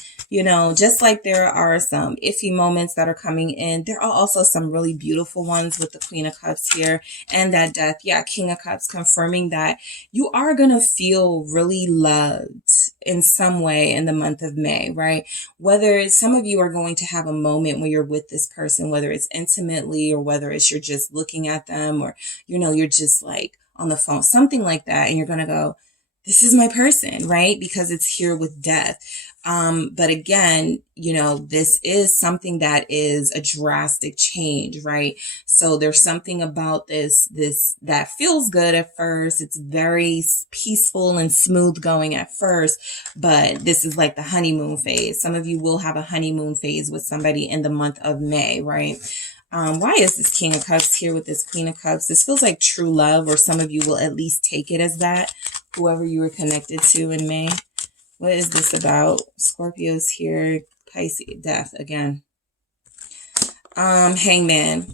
just like there are some iffy moments that are coming in, there are also some really beautiful ones with the Queen of Cups here and that Death. Yeah, King of Cups, confirming that you are going to feel really loved in some way in the month of May, right? Whether some of you are going to have a moment when you're with this person, whether it's intimately or whether it's you're just looking at them or, you're just like on the phone, something like that. And you're going to go, this is my person, right? Because it's here with Death. But again, this is something that is a drastic change, right? So there's something about this that feels good at first. It's very peaceful and smooth going at first, but this is like the honeymoon phase. Some of you will have a honeymoon phase with somebody in the month of May, right? Why is this King of Cups here with this Queen of Cups? This feels like true love, or some of you will at least take it as that, whoever you were connected to in May. What is this about? Scorpios here, Pisces, Death again. Hangman.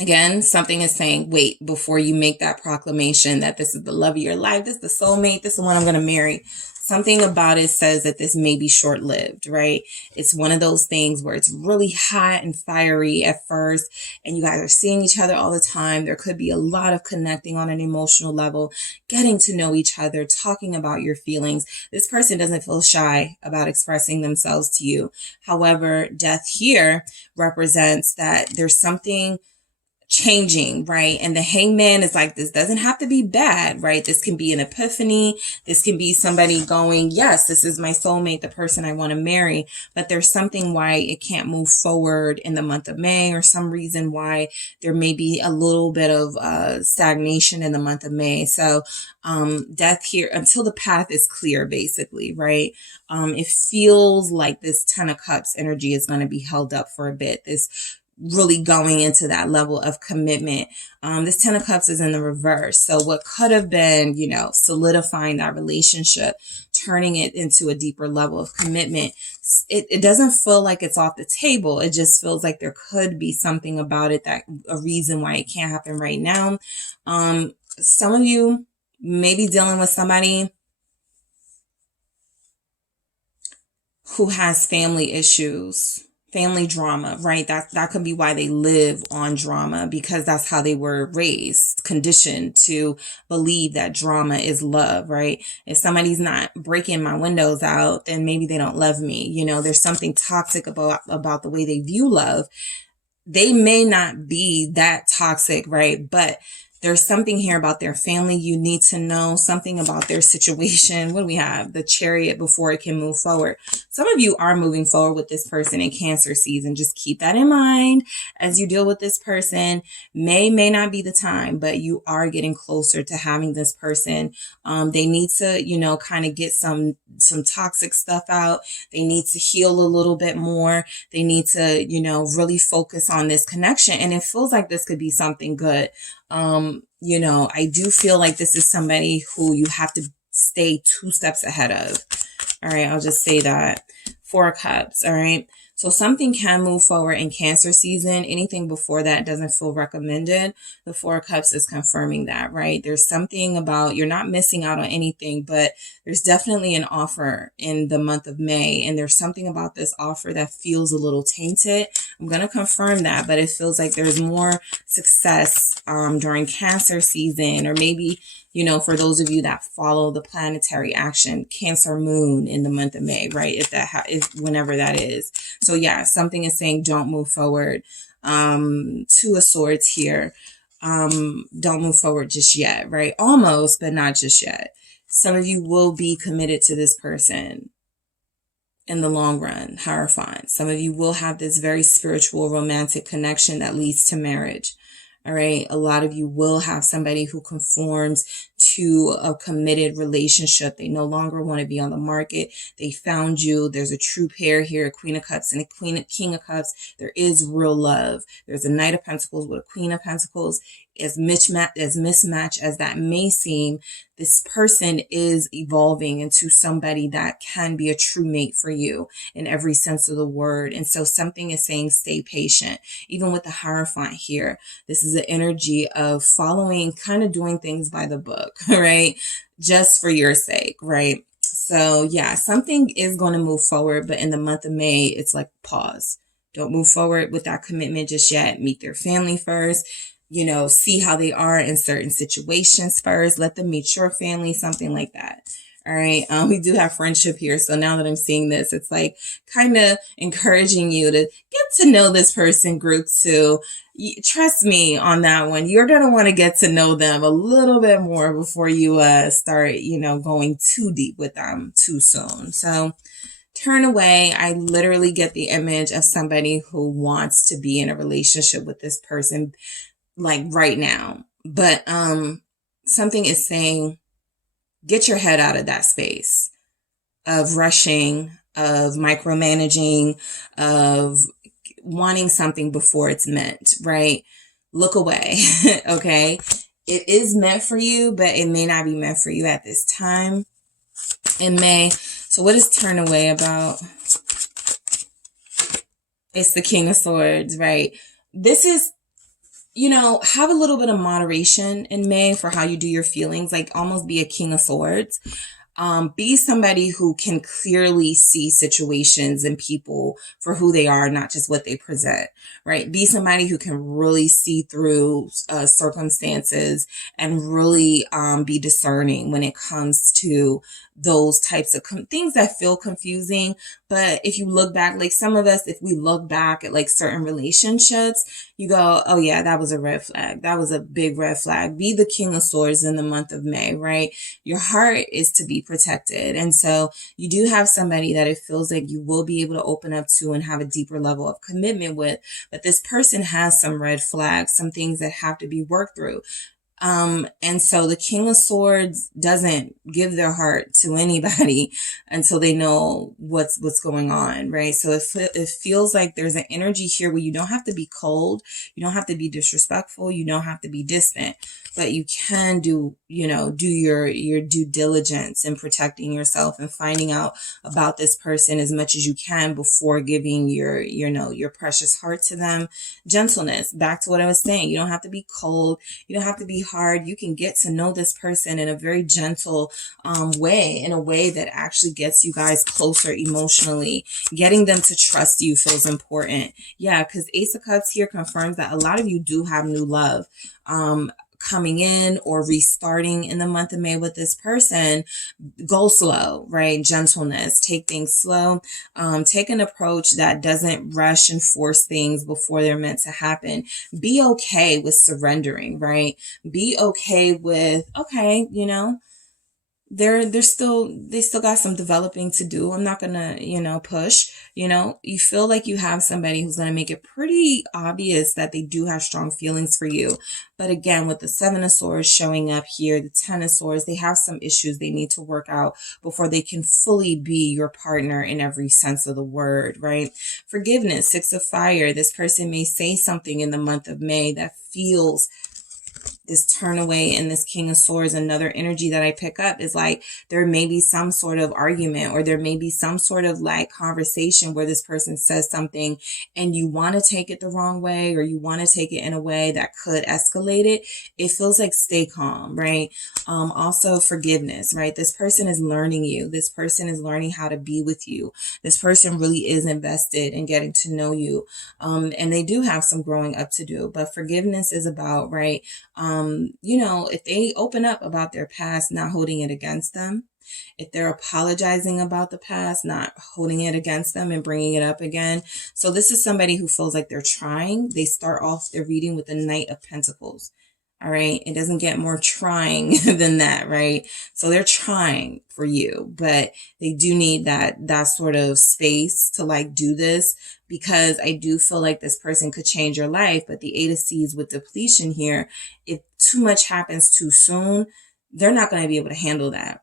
Again, something is saying, wait, before you make that proclamation that this is the love of your life, this is the soulmate, this is the one I'm going to marry. Something about it says that this may be short-lived, right? It's one of those things where it's really hot and fiery at first, and you guys are seeing each other all the time. There could be a lot of connecting on an emotional level, getting to know each other, talking about your feelings. This person doesn't feel shy about expressing themselves to you. However, Death here represents that there's something changing, right? And the Hangman is like, this doesn't have to be bad, right? This can be an epiphany. This can be somebody going, yes, this is my soulmate, the person I want to marry. But there's something why it can't move forward in the month of May, or some reason why there may be a little bit of stagnation in the month of May. So Death here, until the path is clear, basically, right? It feels like this Ten of Cups energy is going to be held up for a bit. This really going into that level of commitment. This Ten of Cups is in the reverse. So what could have been, solidifying that relationship, turning it into a deeper level of commitment, it doesn't feel like it's off the table. It just feels like there could be something about it, that a reason why it can't happen right now. Some of you may be dealing with somebody who has family issues, family drama, right? That could be why they live on drama, because that's how they were raised, conditioned to believe that drama is love, right? If somebody's not breaking my windows out, then maybe they don't love me. There's something toxic about the way they view love. They may not be that toxic, right? But there's something here about their family you need to know, something about their situation. What do we have? The Chariot, before it can move forward. Some of you are moving forward with this person in Cancer season. Just keep that in mind as you deal with this person. May not be the time, but you are getting closer to having this person. They need to, kind of get some toxic stuff out. They need to heal a little bit more. They need to, really focus on this connection. And it feels like this could be something good. I do feel like this is somebody who you have to stay 2 steps ahead of. All right, I'll just say that. 4 of Cups, all right? So something can move forward in Cancer season. Anything before that doesn't feel recommended. The 4 of Cups is confirming that, right? There's something about, you're not missing out on anything, but there's definitely an offer in the month of May. And there's something about this offer that feels a little tainted. I'm going to confirm that, but it feels like there's more success during Cancer season, or maybe, for those of you that follow the planetary action, Cancer Moon in the month of May, right? If whenever that is. So yeah, something is saying don't move forward. 2 of Swords here. Don't move forward just yet, right? Almost, but not just yet. Some of you will be committed to this person in the long run. Hierophant. Some of you will have this very spiritual, romantic connection that leads to marriage. All right. A lot of you will have somebody who conforms to a committed relationship. They no longer want to be on the market. They found you. There's a true pair here, a Queen of Cups and a King of Cups. There is real love. There's a Knight of Pentacles with a Queen of Pentacles. As mismatch as that may seem, this person is evolving into somebody that can be a true mate for you in every sense of the word. And so something is saying stay patient. Even with the Hierophant here, this is the energy of following, kind of doing things by the book, right? Just for your sake, right? So yeah, something is going to move forward, but in the month of May, it's like pause. Don't move forward with that commitment just yet. Meet their family first. You know, see how they are in certain situations first. Let them meet your family, something like that. All right. We do have friendship here. So now that I'm seeing this, it's like kind of encouraging you to get to know this person group too. Trust me on that one. You're going to want to get to know them a little bit more before you start, you know, going too deep with them too soon. So turn away. I literally get the image of somebody who wants to be in a relationship with this person like right now. But something is saying, get your head out of that space of rushing, of micromanaging, of wanting something before it's meant, right? Look away, okay? It is meant for you, but it may not be meant for you at this time in May. So what is turn away about? It's the King of Swords, right? This is, you know, have a little bit of moderation in May for how you do your feelings, like almost be a King of Swords. Be somebody who can clearly see situations and people for who they are, not just what they present, right? Be somebody who can really see through circumstances and really be discerning when it comes to those types of things that feel confusing. But if you look back, like some of us, if we look back at like certain relationships, you go, oh yeah, that was a red flag. That was a big red flag. Be the King of Swords in the month of May, right? Your heart is to be protected. And so you do have somebody that it feels like you will be able to open up to and have a deeper level of commitment with. But this person has some red flags, some things that have to be worked through. And so the King of Swords doesn't give their heart to anybody until they know what's going on, right? So it feels like there's an energy here where you don't have to be cold, you don't have to be disrespectful, you don't have to be distant, but you can do your due diligence in protecting yourself and finding out about this person as much as you can before giving your precious heart to them. Gentleness, back to what I was saying. You don't have to be cold. You don't have to be hard. You can get to know this person in a very gentle way, in a way that actually gets you guys closer emotionally. Getting them to trust you feels important. Yeah, because Ace of Cups here confirms that a lot of you do have new love coming in or restarting in the month of May with this person. Go slow, right? Gentleness, take things slow. Take an approach that doesn't rush and force things before they're meant to happen. Be okay with surrendering, right? Be okay with, okay, they still got some developing to do. I'm not gonna, push. You feel like you have somebody who's gonna make it pretty obvious that they do have strong feelings for you. But again, with the Seven of Swords showing up here, the Ten of Swords, they have some issues they need to work out before they can fully be your partner in every sense of the word, right? Forgiveness, Six of Fire. This person may say something in the month of May that feels this turn away, and this King of Swords. Another energy that I pick up is like there may be some sort of argument, or there may be some sort of like conversation where this person says something and you want to take it the wrong way, or you want to take it in a way that could escalate it. It feels like stay calm, right? Also forgiveness, right? This person is learning you. This person is learning how to be with you. This person really is invested in getting to know you. And they do have some growing up to do, but forgiveness is about, right? If they open up about their past, not holding it against them. If they're apologizing about the past, not holding it against them and bringing it up again. So this is somebody who feels like they're trying. They start off their reading with the Knight of Pentacles. All right. It doesn't get more trying than that, right? So they're trying for you, but they do need that sort of space to like do this, because I do feel like this person could change your life. But the Eight of Seeds with depletion here, if too much happens too soon, they're not going to be able to handle that.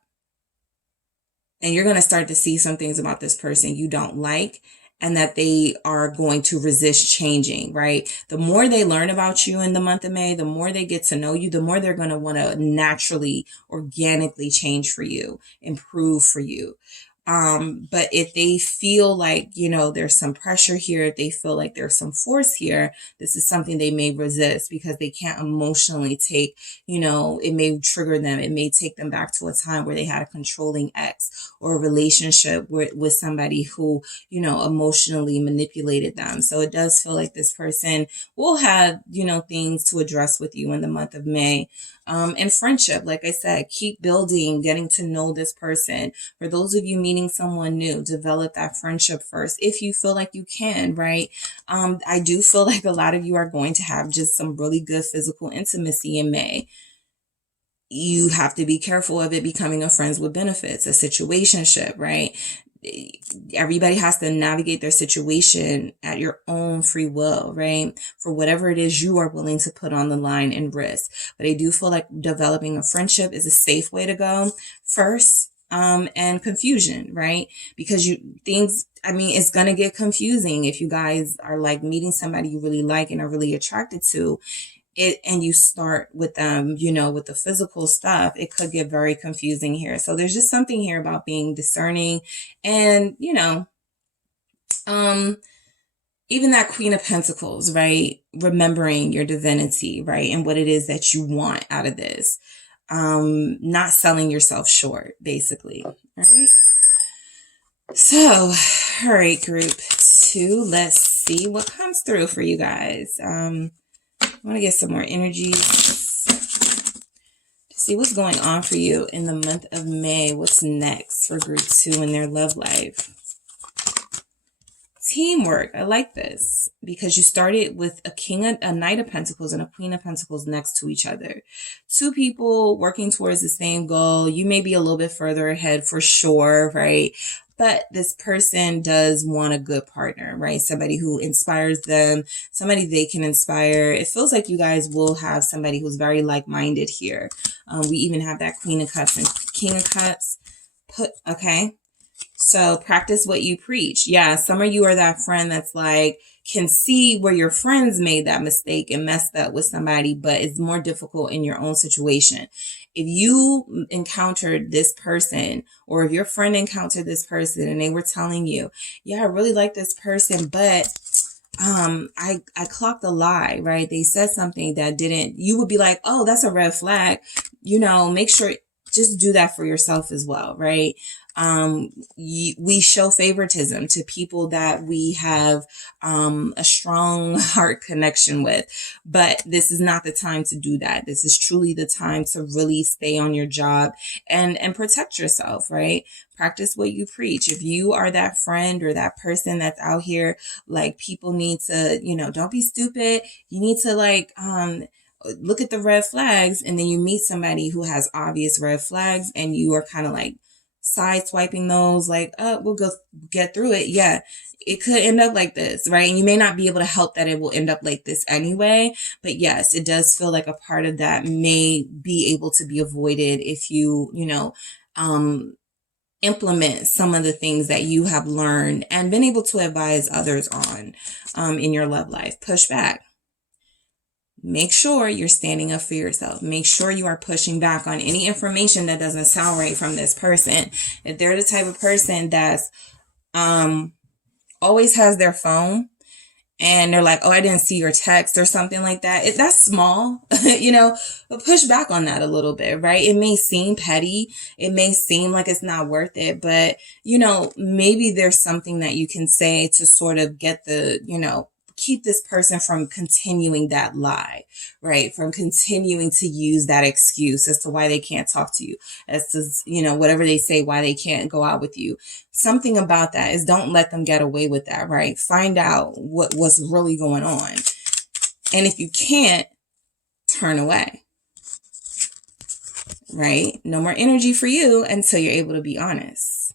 And you're going to start to see some things about this person you don't like, and that they are going to resist changing, right? The more they learn about you in the month of May, the more they get to know you, the more they're going to want to naturally, organically change for you, improve for you. But if they feel like, you know, there's some pressure here, if they feel like there's some force here, this is something they may resist because they can't emotionally take, you know, it may trigger them. It may take them back to a time where they had a controlling ex or a relationship with somebody who, you know, emotionally manipulated them. So it does feel like this person will have, you know, things to address with you in the month of May. And friendship, like I said, keep building, getting to know this person. For those of you meeting someone new, develop that friendship first if you feel like you can, right? I do feel like a lot of you are going to have just some really good physical intimacy in May. You have to be careful of it becoming a friends with benefits, a situationship, right? Everybody has to navigate their situation at your own free will, right? For whatever it is you are willing to put on the line and risk. But I do feel like developing a friendship is a safe way to go first. And confusion, right? Because it's going to get confusing if you guys are like meeting somebody you really like and are really attracted to it, and you start with them, you know, with the physical stuff. It could get very confusing here. So there's just something here about being discerning and, you know, even that Queen of Pentacles, right? Remembering your divinity, right? And what it is that you want out of this. Not selling yourself short, basically. All right. So, all right, group 2, let's see what comes through for you guys. I want to get some more energies to see what's going on for you in the month of May. What's next for group 2 in their love life? Teamwork. I like this because you started with a Knight of Pentacles and a Queen of Pentacles next to each other. 2 people working towards the same goal. You may be a little bit further ahead for sure, right? But this person does want a good partner, right? Somebody who inspires them, somebody they can inspire. It feels like you guys will have somebody who's very like-minded here. We even have that Queen of Cups and King of Cups. Okay. So practice what you preach. Yeah, some of you are that friend that's like, can see where your friends made that mistake and messed up with somebody, but it's more difficult in your own situation. If you encountered this person, or if your friend encountered this person and they were telling you, yeah, I really like this person, but I clocked a lie, right? They said something that didn't, you would be like, oh, that's a red flag. You know, make sure, just do that for yourself as well, right? We show favoritism to people that we have a strong heart connection with, but this is not the time to do that. This is truly the time to really stay on your job and protect yourself, right? Practice what you preach. If you are that friend or that person that's out here, like, people need to, you know, don't be stupid. You need to look at the red flags, and then you meet somebody who has obvious red flags and you are kind of like sideswiping those, like, oh, we'll go get through it. Yeah, it could end up like this, right? And you may not be able to help that it will end up like this anyway. But yes, it does feel like a part of that may be able to be avoided if you, implement some of the things that you have learned and been able to advise others on in your love life. Push back. Make sure you're standing up for yourself. Make sure you are pushing back on any information that doesn't sound right from this person. If they're the type of person that's always has their phone and they're like, oh, I didn't see your text or something like that, that's small, but push back on that a little bit, right? It may seem petty. It may seem like it's not worth it, but, maybe there's something that you can say to sort of get keep this person from continuing that lie, right? From continuing to use that excuse as to why they can't talk to you, as to, whatever they say, why they can't go out with you. Something about that is, don't let them get away with that, right? Find out what's really going on. And if you can't, turn away, right? No more energy for you until you're able to be honest.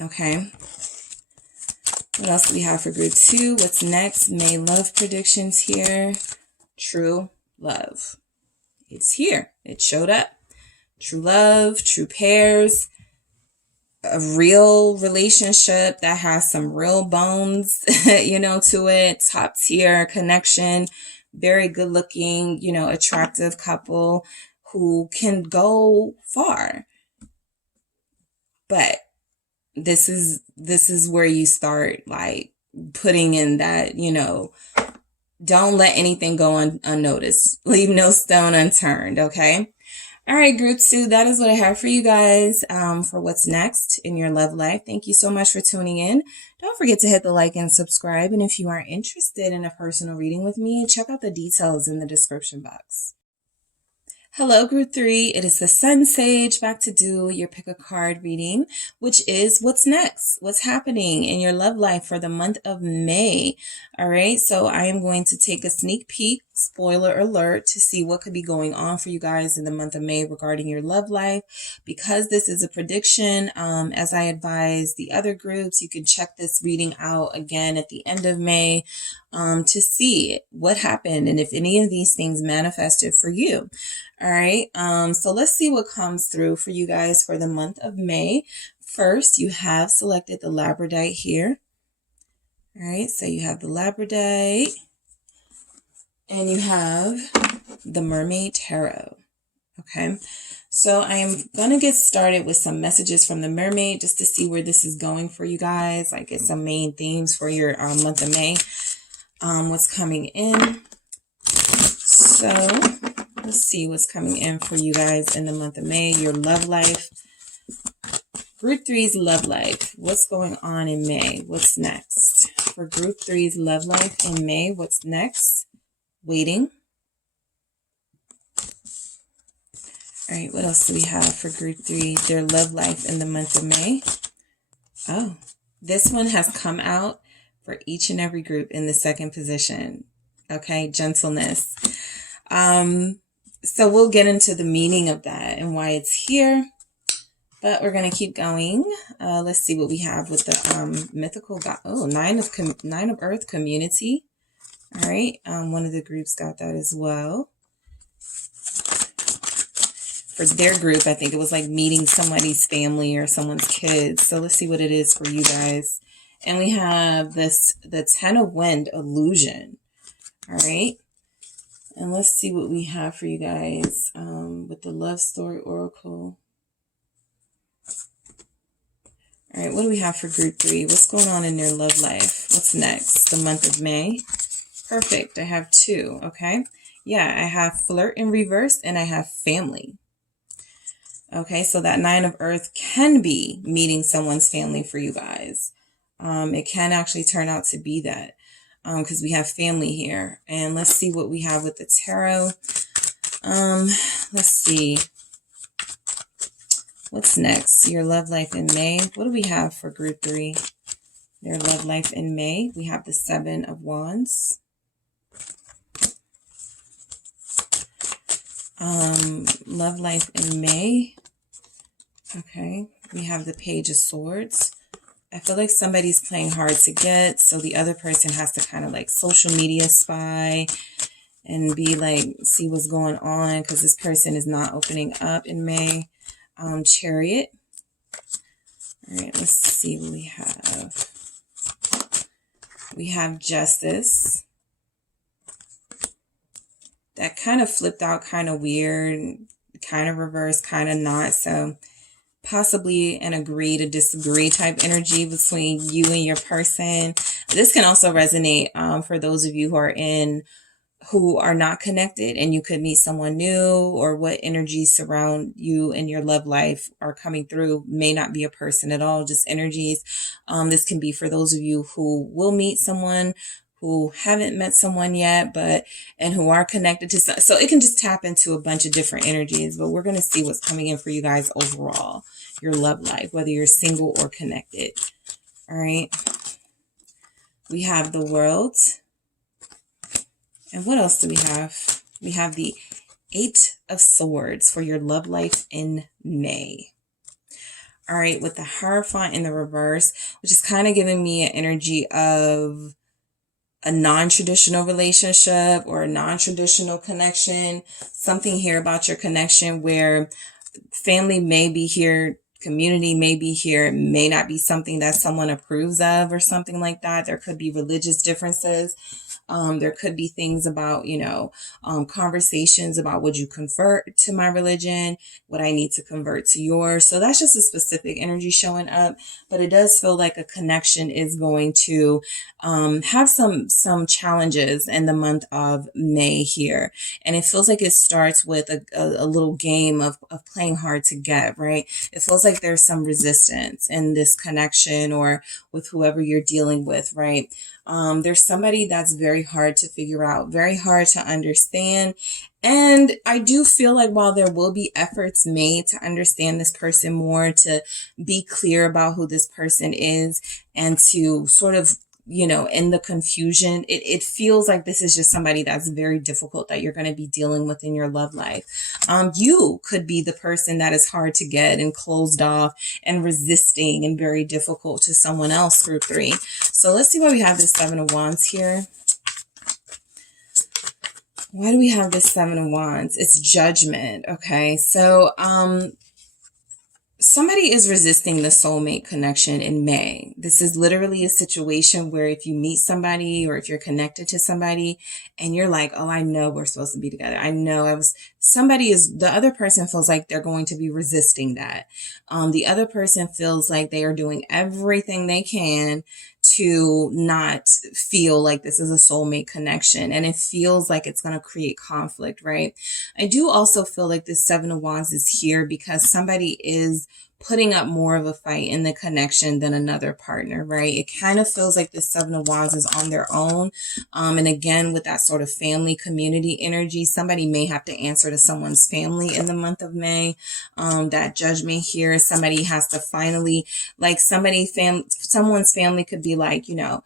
Okay. What else do we have for group 2? What's next? May love predictions here. True love. It's here. It showed up. True love, true pairs, a real relationship that has some real bones, to it. Top tier connection. Very good looking, attractive couple who can go far. But this is where you start like putting in that, you know, don't let anything go unnoticed. Leave no stone unturned, okay? All right, group 2, that is what I have for you guys for what's next in your love life. Thank you so much for tuning in. Don't forget to hit the like and subscribe. And if you are interested in a personal reading with me, check out the details in the description box. Hello, group 3. It is the SunSage back to do your pick a card reading, which is what's next, what's happening in your love life for the month of May. All right, so I am going to take a sneak peek, spoiler alert, to see what could be going on for you guys in the month of May regarding your love life. Because this is a prediction, as I advise the other groups, you can check this reading out again at the end of May to see what happened and if any of these things manifested for you. All right, so let's see what comes through for you guys for the month of May. First, you have selected the Labradorite here. All right, so you have the Labradorite and you have the Mermaid Tarot. Okay, so I am going to get started with some messages from the Mermaid just to see where this is going for you guys. Like, get some main themes for your month of May. What's coming in. So let's see what's coming in for you guys in the month of May. Your love life. Group 3's love life. What's going on in May? What's next? For Group 3's love life in May, what's next? Waiting. All right, what else do we have for Group 3? Their love life in the month of May. Oh, this one has come out for each and every group in the second position. Okay, gentleness. So we'll get into the meaning of that and why it's here. But we're going to keep going. Let's see what we have with the mythical god. Oh, nine of Earth community. All right. One of the groups got that as well. For their group, I think it was like meeting somebody's family or someone's kids. So let's see what it is for you guys. And we have the 10 of Wind illusion. All right. And let's see what we have for you guys with the Love Story Oracle. All right, what do we have for Group 3? What's going on in their love life? What's next? The month of May. Perfect. I have 2, okay? Yeah, I have flirt in reverse and I have family. Okay, so that 9 of Earth can be meeting someone's family for you guys. It can actually turn out to be that. Because we have family here. And let's see what we have with the tarot. Let's see. What's next? Your love life in May. What do we have for Group 3? Their love life in May. We have the 7 of Wands. Love life in May. Okay. We have the Page of Swords. I feel like somebody's playing hard to get, so the other person has to kind of like social media spy and be like, see what's going on, because this person is not opening up in May. Chariot. All right, let's see what we have. We have Justice. That kind of flipped out kind of weird, kind of reversed, kind of not, so possibly an agree to disagree type energy between you and your person. This can also resonate for those of you who are not connected and you could meet someone new, or what energies surround you in your love life are coming through. May not be a person at all, just energies. This can be for those of you who will meet someone, who haven't met someone yet, and who are connected to some. So it can just tap into a bunch of different energies, but we're going to see what's coming in for you guys overall, your love life, whether you're single or connected. All right. We have the World. And what else do we have? We have the 8 of Swords for your love life in May. All right. With the Hierophant in the reverse, which is kind of giving me an energy of a non-traditional relationship or a non-traditional connection. Something here about your connection where family may be here, community may be here. It may not be something that someone approves of or something like that. There could be religious differences. There could be things about, you know, conversations about, would you convert to my religion? Would I need to convert to yours? So that's just a specific energy showing up, but it does feel like a connection is going to have some challenges in the month of May here. And it feels like it starts with a little game of playing hard to get, right? It feels like there's some resistance in this connection or with whoever you're dealing with, right? There's somebody that's very hard to figure out, very hard to understand. And I do feel like while there will be efforts made to understand this person more, to be clear about who this person is, and to sort of, you know, in the confusion, it feels like this is just somebody that's very difficult that you're going to be dealing with in your love life. You could be the person that is hard to get and closed off and resisting and very difficult to someone else through 3. So let's see why we have this 7 of Wands here. Why do we have this 7 of Wands? It's Judgment. Okay. So, somebody is resisting the soulmate connection in May. This is literally a situation where if you meet somebody or if you're connected to somebody and you're like, oh, I know we're supposed to be together. I know the other person feels like they're going to be resisting that. The other person feels like they are doing everything they can to not feel like this is a soulmate connection. And it feels like it's going to create conflict, right? I do also feel like this 7 of Wands is here because somebody is putting up more of a fight in the connection than another partner, right? It kind of feels like this 7 of Wands is on their own. And again, with that sort of family community energy, somebody may have to answer to someone's family in the month of May. That Judgment here, somebody has to finally, like someone's family could be like, you know,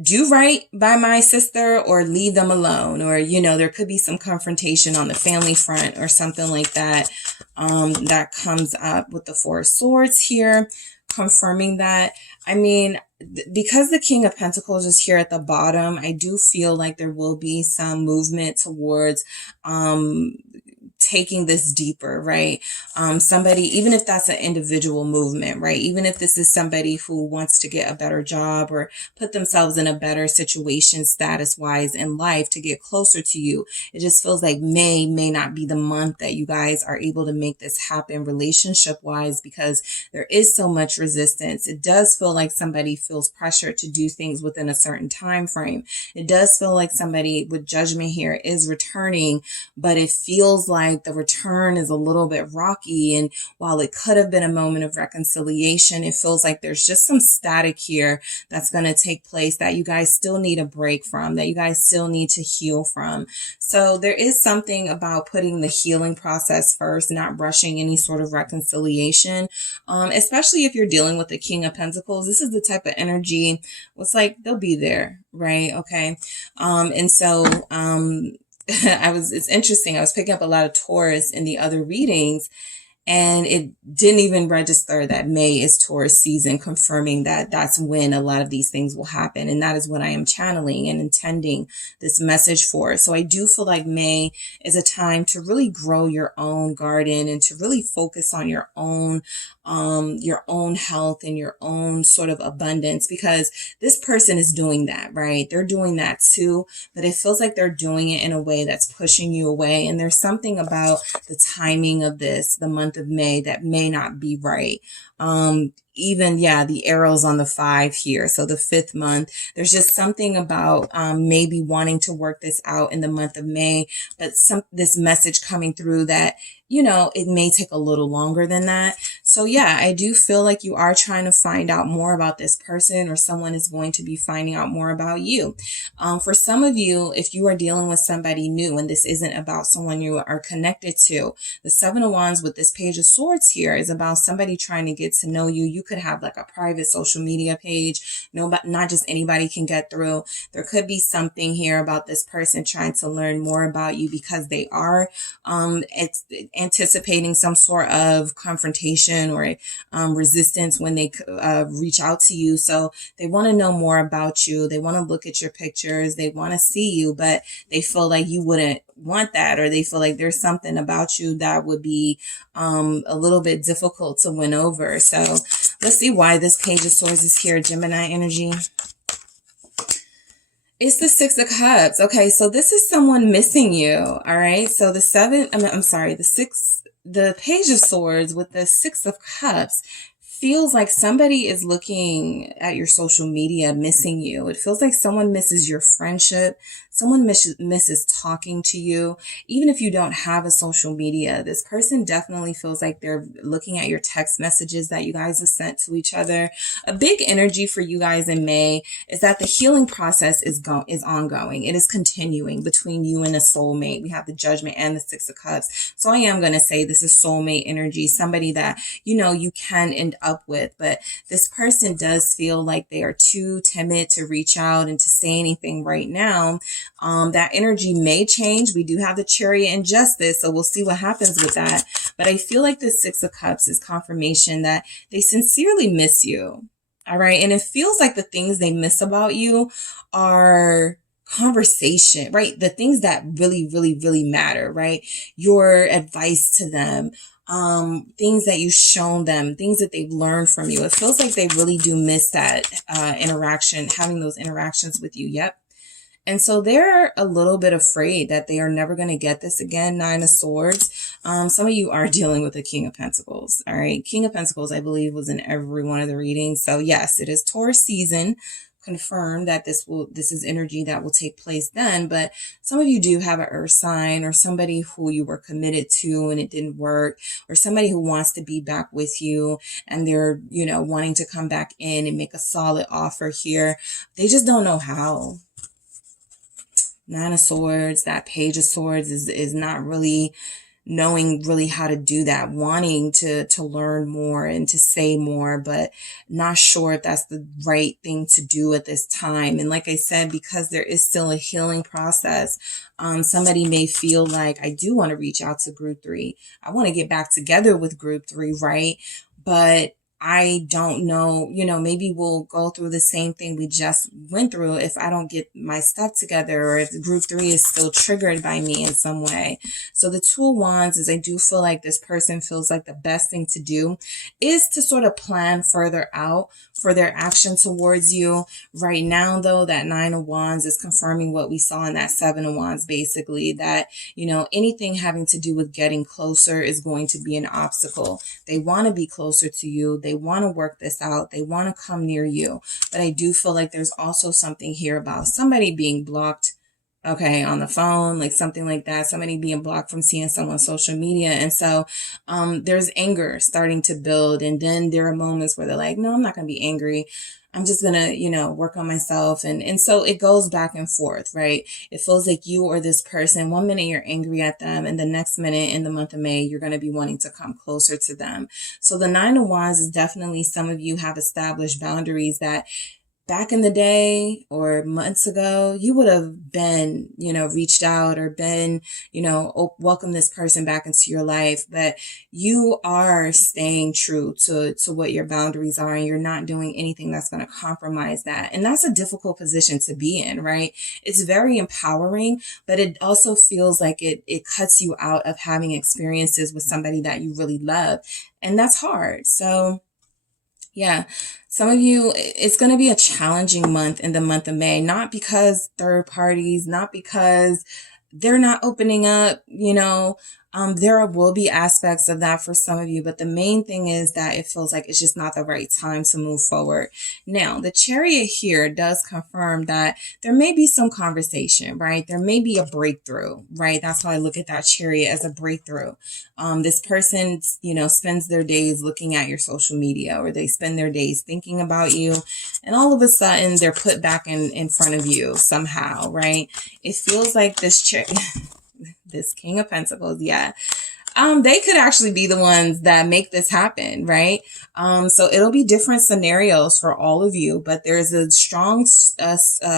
do right by my sister or leave them alone. Or, you know, there could be some confrontation on the family front or something like that. That comes up with the 4 of Swords here, confirming that. I mean, because the King of Pentacles is here at the bottom, I do feel like there will be some movement towards, taking this deeper, right? Somebody, even if that's an individual movement, right? Even if this is somebody who wants to get a better job or put themselves in a better situation status wise in life to get closer to you. It just feels like May not be the month that you guys are able to make this happen relationship wise, because there is so much resistance. It does feel like somebody feels pressure to do things within a certain time frame. It does feel like somebody with Judgment here is returning, but it feels like the return is a little bit rocky. And while it could have been a moment of reconciliation, it feels like there's just some static here that's going to take place that you guys still need a break from, that you guys still need to heal from. So there is something about putting the healing process first, not rushing any sort of reconciliation, especially if you're dealing with the King of Pentacles. This is the type of energy, it's like they'll be there, right? Okay. And so, it's interesting. I was picking up a lot of Taurus in the other readings, and it didn't even register that May is Taurus season, confirming that that's when a lot of these things will happen. And that is what I am channeling and intending this message for. So I do feel like May is a time to really grow your own garden and to really focus on your own health and your own sort of abundance, because this person is doing that, right? They're doing that too, but it feels like they're doing it in a way that's pushing you away. And there's something about the timing of the month of May, that may not be right. The arrows on the 5 here. So the 5th month, there's just something about maybe wanting to work this out in the month of May, but this message coming through that, you know, it may take a little longer than that. So yeah, I do feel like you are trying to find out more about this person, or someone is going to be finding out more about you. For some of you, if you are dealing with somebody new and this isn't about someone you are connected to, the 7 of Wands with this Page of Swords here is about somebody trying to get to know you. You could have like a private social media page. Not just anybody can get through. There could be something here about this person trying to learn more about you because they are anticipating some sort of confrontation or resistance when they reach out to you. So they want to know more about you. They want to look at your pictures. They want to see you, but they feel like you wouldn't want that, or they feel like there's something about you that would be a little bit difficult to win over. So let's see why this Page of Swords is here. Gemini energy. It's the Six of Cups. Okay, so this is someone missing you. All right, so the seven, I'm sorry, the Page of Swords with the Six of Cups feels like somebody is looking at your social media missing you. It feels like someone misses your friendship. Someone misses talking to you. Even if you don't have a social media, this person definitely feels like they're looking at your text messages that you guys have sent to each other. A big energy for you guys in May is that the healing process is ongoing. It is continuing between you and a soulmate. We have the Judgment and the Six of Cups. So I am going to say this is soulmate energy, somebody that, you know, you can end up with, but this person does feel like they are too timid to reach out and to say anything right now. That energy may change. We do have the Chariot and Justice, so we'll see what happens with that. But I feel like the Six of Cups is confirmation that they sincerely miss you. All right. And it feels like the things they miss about you are conversation, right? The things that really, really, really matter, right? Your advice to them, things that you've shown them, things that they've learned from you. It feels like they really do miss that interaction, having those interactions with you. Yep. And so they're a little bit afraid that they are never going to get this again. Nine of Swords. Some of you are dealing with the King of Pentacles. All right. King of Pentacles, I believe, was in every one of the readings. So yes, it is Taurus season. Confirm that this is energy that will take place then. But some of you do have an earth sign, or somebody who you were committed to and it didn't work, or somebody who wants to be back with you and they're, you know, wanting to come back in and make a solid offer here. They just don't know how. Nine of Swords, that Page of Swords is not really knowing really how to do that, wanting to learn more and to say more, but not sure if that's the right thing to do at this time. And like I said, because there is still a healing process, somebody may feel like, I do want to reach out to group 3. I want to get back together with group 3, right? But I don't know, you know, maybe we'll go through the same thing we just went through if I don't get my stuff together, or if group 3 is still triggered by me in some way. So the Two of Wands is, I do feel like this person feels like the best thing to do is to sort of plan further out for their action towards you. Right now, though, that Nine of Wands is confirming what we saw in that Seven of Wands, basically, that, you know, anything having to do with getting closer is going to be an obstacle. They want to be closer to you. They want to work this out. They want to come near you. But I do feel like there's also something here about somebody being blocked, okay, on the phone, like something like that. Somebody being blocked from seeing someone on social media. And so there's anger starting to build. And then there are moments where they're like, no, I'm not going to be angry. I'm just going to, you know, work on myself. And so it goes back and forth, right? It feels like you or this person, one minute you're angry at them, and the next minute in the month of May, you're going to be wanting to come closer to them. So the Nine of Wands is definitely, some of you have established boundaries that back in the day or months ago, you would have been, you know, reached out or been, you know, welcome this person back into your life. But you are staying true to what your boundaries are, and you're not doing anything that's going to compromise that. And that's a difficult position to be in, right? It's very empowering, but it also feels like it cuts you out of having experiences with somebody that you really love. And that's hard. So yeah, some of you, it's going to be a challenging month in the month of May, not because third parties, not because they're not opening up, you know, there will be aspects of that for some of you, but the main thing is that it feels like it's just not the right time to move forward. Now, the Chariot here does confirm that there may be some conversation, right? There may be a breakthrough, right? That's why I look at that Chariot as a breakthrough. This person, you know, spends their days looking at your social media, or they spend their days thinking about you, and all of a sudden they're put back in front of you somehow, right? It feels like this this King of Pentacles, yeah. They could actually be the ones that make this happen, right? So it'll be different scenarios for all of you, but there's a strong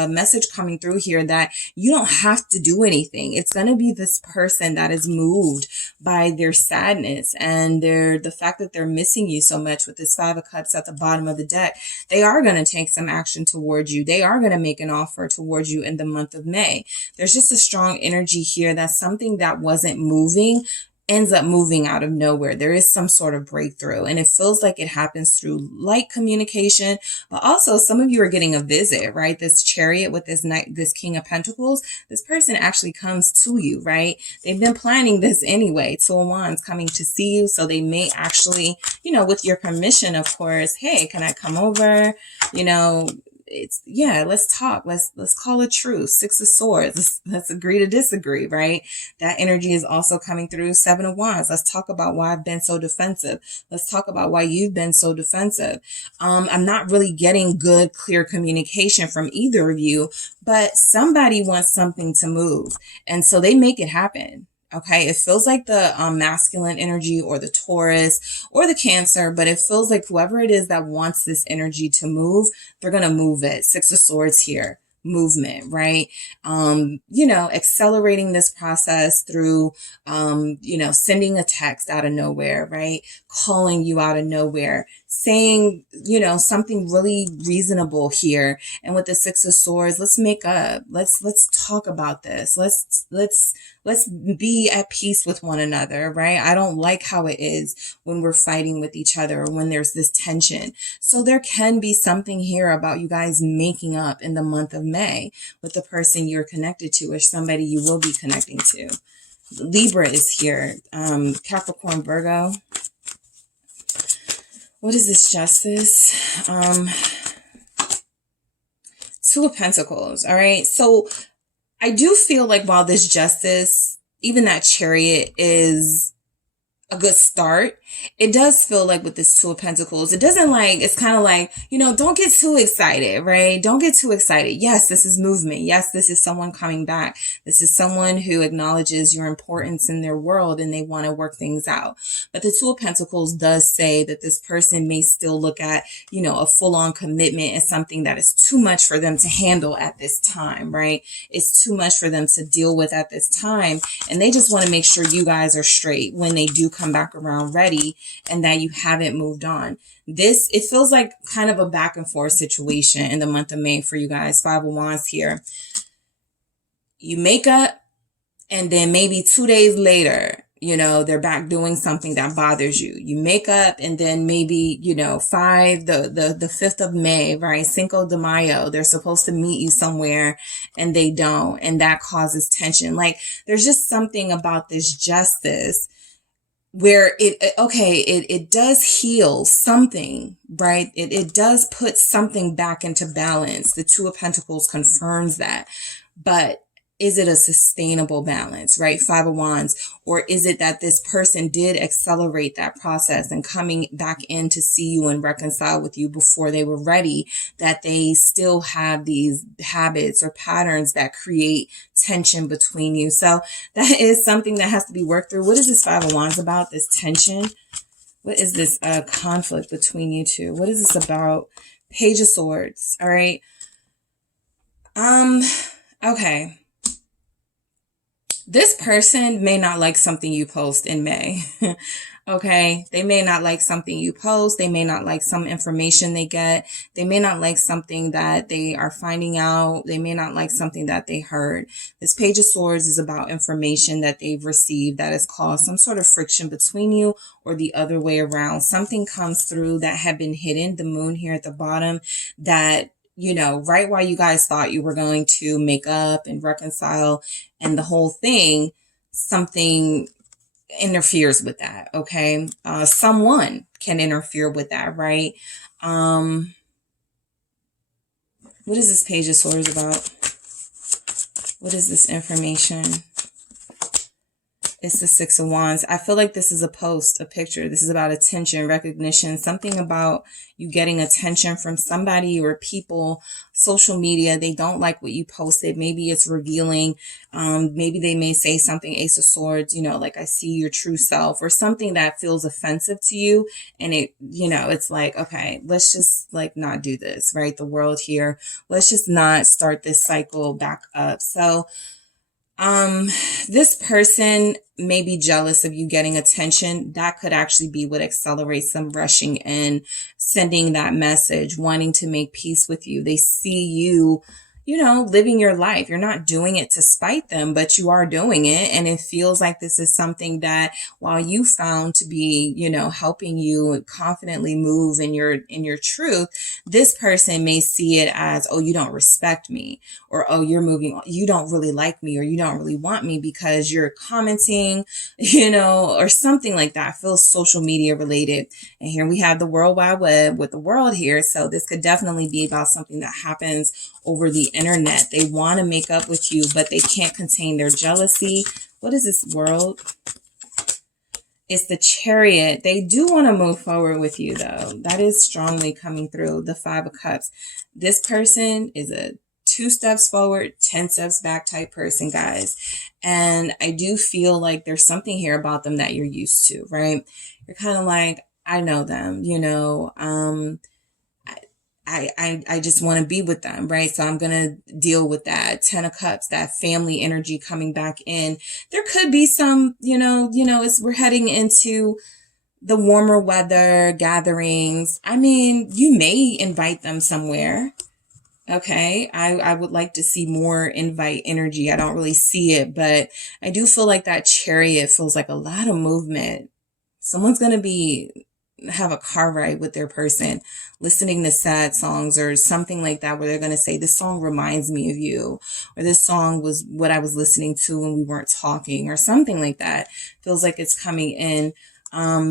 message coming through here that you don't have to do anything. It's going to be this person that is moved by their sadness and the fact that they're missing you so much. With this Five of Cups at the bottom of the deck, they are going to take some action towards you. They are going to make an offer towards you in the month of May. There's just a strong energy here that something that wasn't moving ends up moving out of nowhere. There is some sort of breakthrough, and it feels like it happens through light communication, but also some of you are getting a visit, right? This Chariot with this King of Pentacles, this person actually comes to you, right? They've been planning this anyway. Two of Wands coming to see you, so they may actually, you know, with your permission, of course, hey, can I come over? You know, it's, yeah, let's talk. Let's call it truce. Six of Swords. Let's agree to disagree, right? That energy is also coming through. Seven of Wands. Let's talk about why I've been so defensive. Let's talk about why you've been so defensive. I'm not really getting good, clear communication from either of you, but somebody wants something to move, and so they make it happen. Okay, it feels like the masculine energy or the Taurus or the Cancer, but it feels like whoever it is that wants this energy to move, they're going to move it. Six of Swords here. Movement, right? You know, accelerating this process through, you know, sending a text out of nowhere, right? Calling you out of nowhere, saying, you know, something really reasonable here. And with the Six of Swords, let's make up. Let's talk about this. Let's be at peace with one another, right? I don't like how it is when we're fighting with each other, or when there's this tension. So there can be something here about you guys making up in the month of May with the person you're connected to, or somebody you will be connecting to. Libra is here. Capricorn, Virgo. What is this justice? Two of Pentacles. All right. So I do feel like while this justice, even that Chariot is a good start, it does feel like with this Two of Pentacles, it doesn't like, it's kind of like, you know, don't get too excited, right? Don't get too excited. Yes, this is movement. Yes, this is someone coming back. This is someone who acknowledges your importance in their world and they want to work things out. But the Two of Pentacles does say that this person may still look at, you know, a full-on commitment as something that is too much for them to handle at this time, right? It's too much for them to deal with at this time. And they just want to make sure you guys are straight when they do come back around ready, and that you haven't moved on. This, it feels like kind of a back and forth situation in the month of May for you guys. Five of Wands here. You make up, and then maybe 2 days later, you know, they're back doing something that bothers you. You make up, and then maybe, you know, the 5th of May, right? Cinco de Mayo, they're supposed to meet you somewhere and they don't. And that causes tension. Like, there's just something about this justice where it does heal something, right? It does put something back into balance. The Two of Pentacles confirms that. But is it a sustainable balance, right? Five of Wands. Or is it that this person did accelerate that process and coming back in to see you and reconcile with you before they were ready, that they still have these habits or patterns that create tension between you? So that is something that has to be worked through. What is this Five of Wands about? This tension? What is this conflict between you two? What is this about? Page of Swords. All right. Okay. This person may not like something you post in May. Okay. They may not like something you post. They may not like some information they get. They may not like something that they are finding out. They may not like something that they heard. This Page of Swords is about information that they've received that has caused some sort of friction between you, or the other way around. Something comes through that had been hidden. The moon here at the bottom, that, you know, right while you guys thought you were going to make up and reconcile and the whole thing, something interferes with that. Okay. Someone can interfere with that, right? What is this Page of Swords about? What is this information? It's the Six of Wands. I feel like this is a post, a picture. This is about attention, recognition, something about you getting attention from somebody or people. Social media, they don't like what you posted. Maybe it's revealing. Maybe they may say something, Ace of Swords, you know, like, I see your true self, or something that feels offensive to you. And it, you know, it's like, okay, let's just like not do this, right? The world here. Let's just not start this cycle back up. So, this person may be jealous of you getting attention. That could actually be what accelerates them rushing in, sending that message, wanting to make peace with you. They see you, you know, living your life. You're not doing it to spite them, but you are doing it. And it feels like this is something that, while you found to be, you know, helping you confidently move in your truth, this person may see it as, oh, you don't respect me, or, oh, you're moving on, you don't really like me, or you don't really want me because you're commenting, you know, or something like that. It feels social media related. And here we have the World Wide Web with the world here. So this could definitely be about something that happens over the internet. They want to make up with you, but they can't contain their jealousy. What is this world? It's the Chariot. They do want to move forward with you, though. That is strongly coming through. The Five of Cups. This person is a 2 steps forward, 10 steps back type person, guys. And I do feel like there's something here about them that you're used to, right? You're kind of like, I know them, you know, I just want to be with them, right? So I'm going to deal with that. 10 of Cups, that family energy coming back in. There could be some, we're heading into the warmer weather, gatherings. I mean, you may invite them somewhere. Okay. I would like to see more invite energy. I don't really see it, but I do feel like that Chariot feels like a lot of movement. Someone's going to have a car ride with their person, listening to sad songs or something like that, where they're going to say, this song reminds me of you, or this song was what I was listening to when we weren't talking, or something like that. Feels like it's coming in.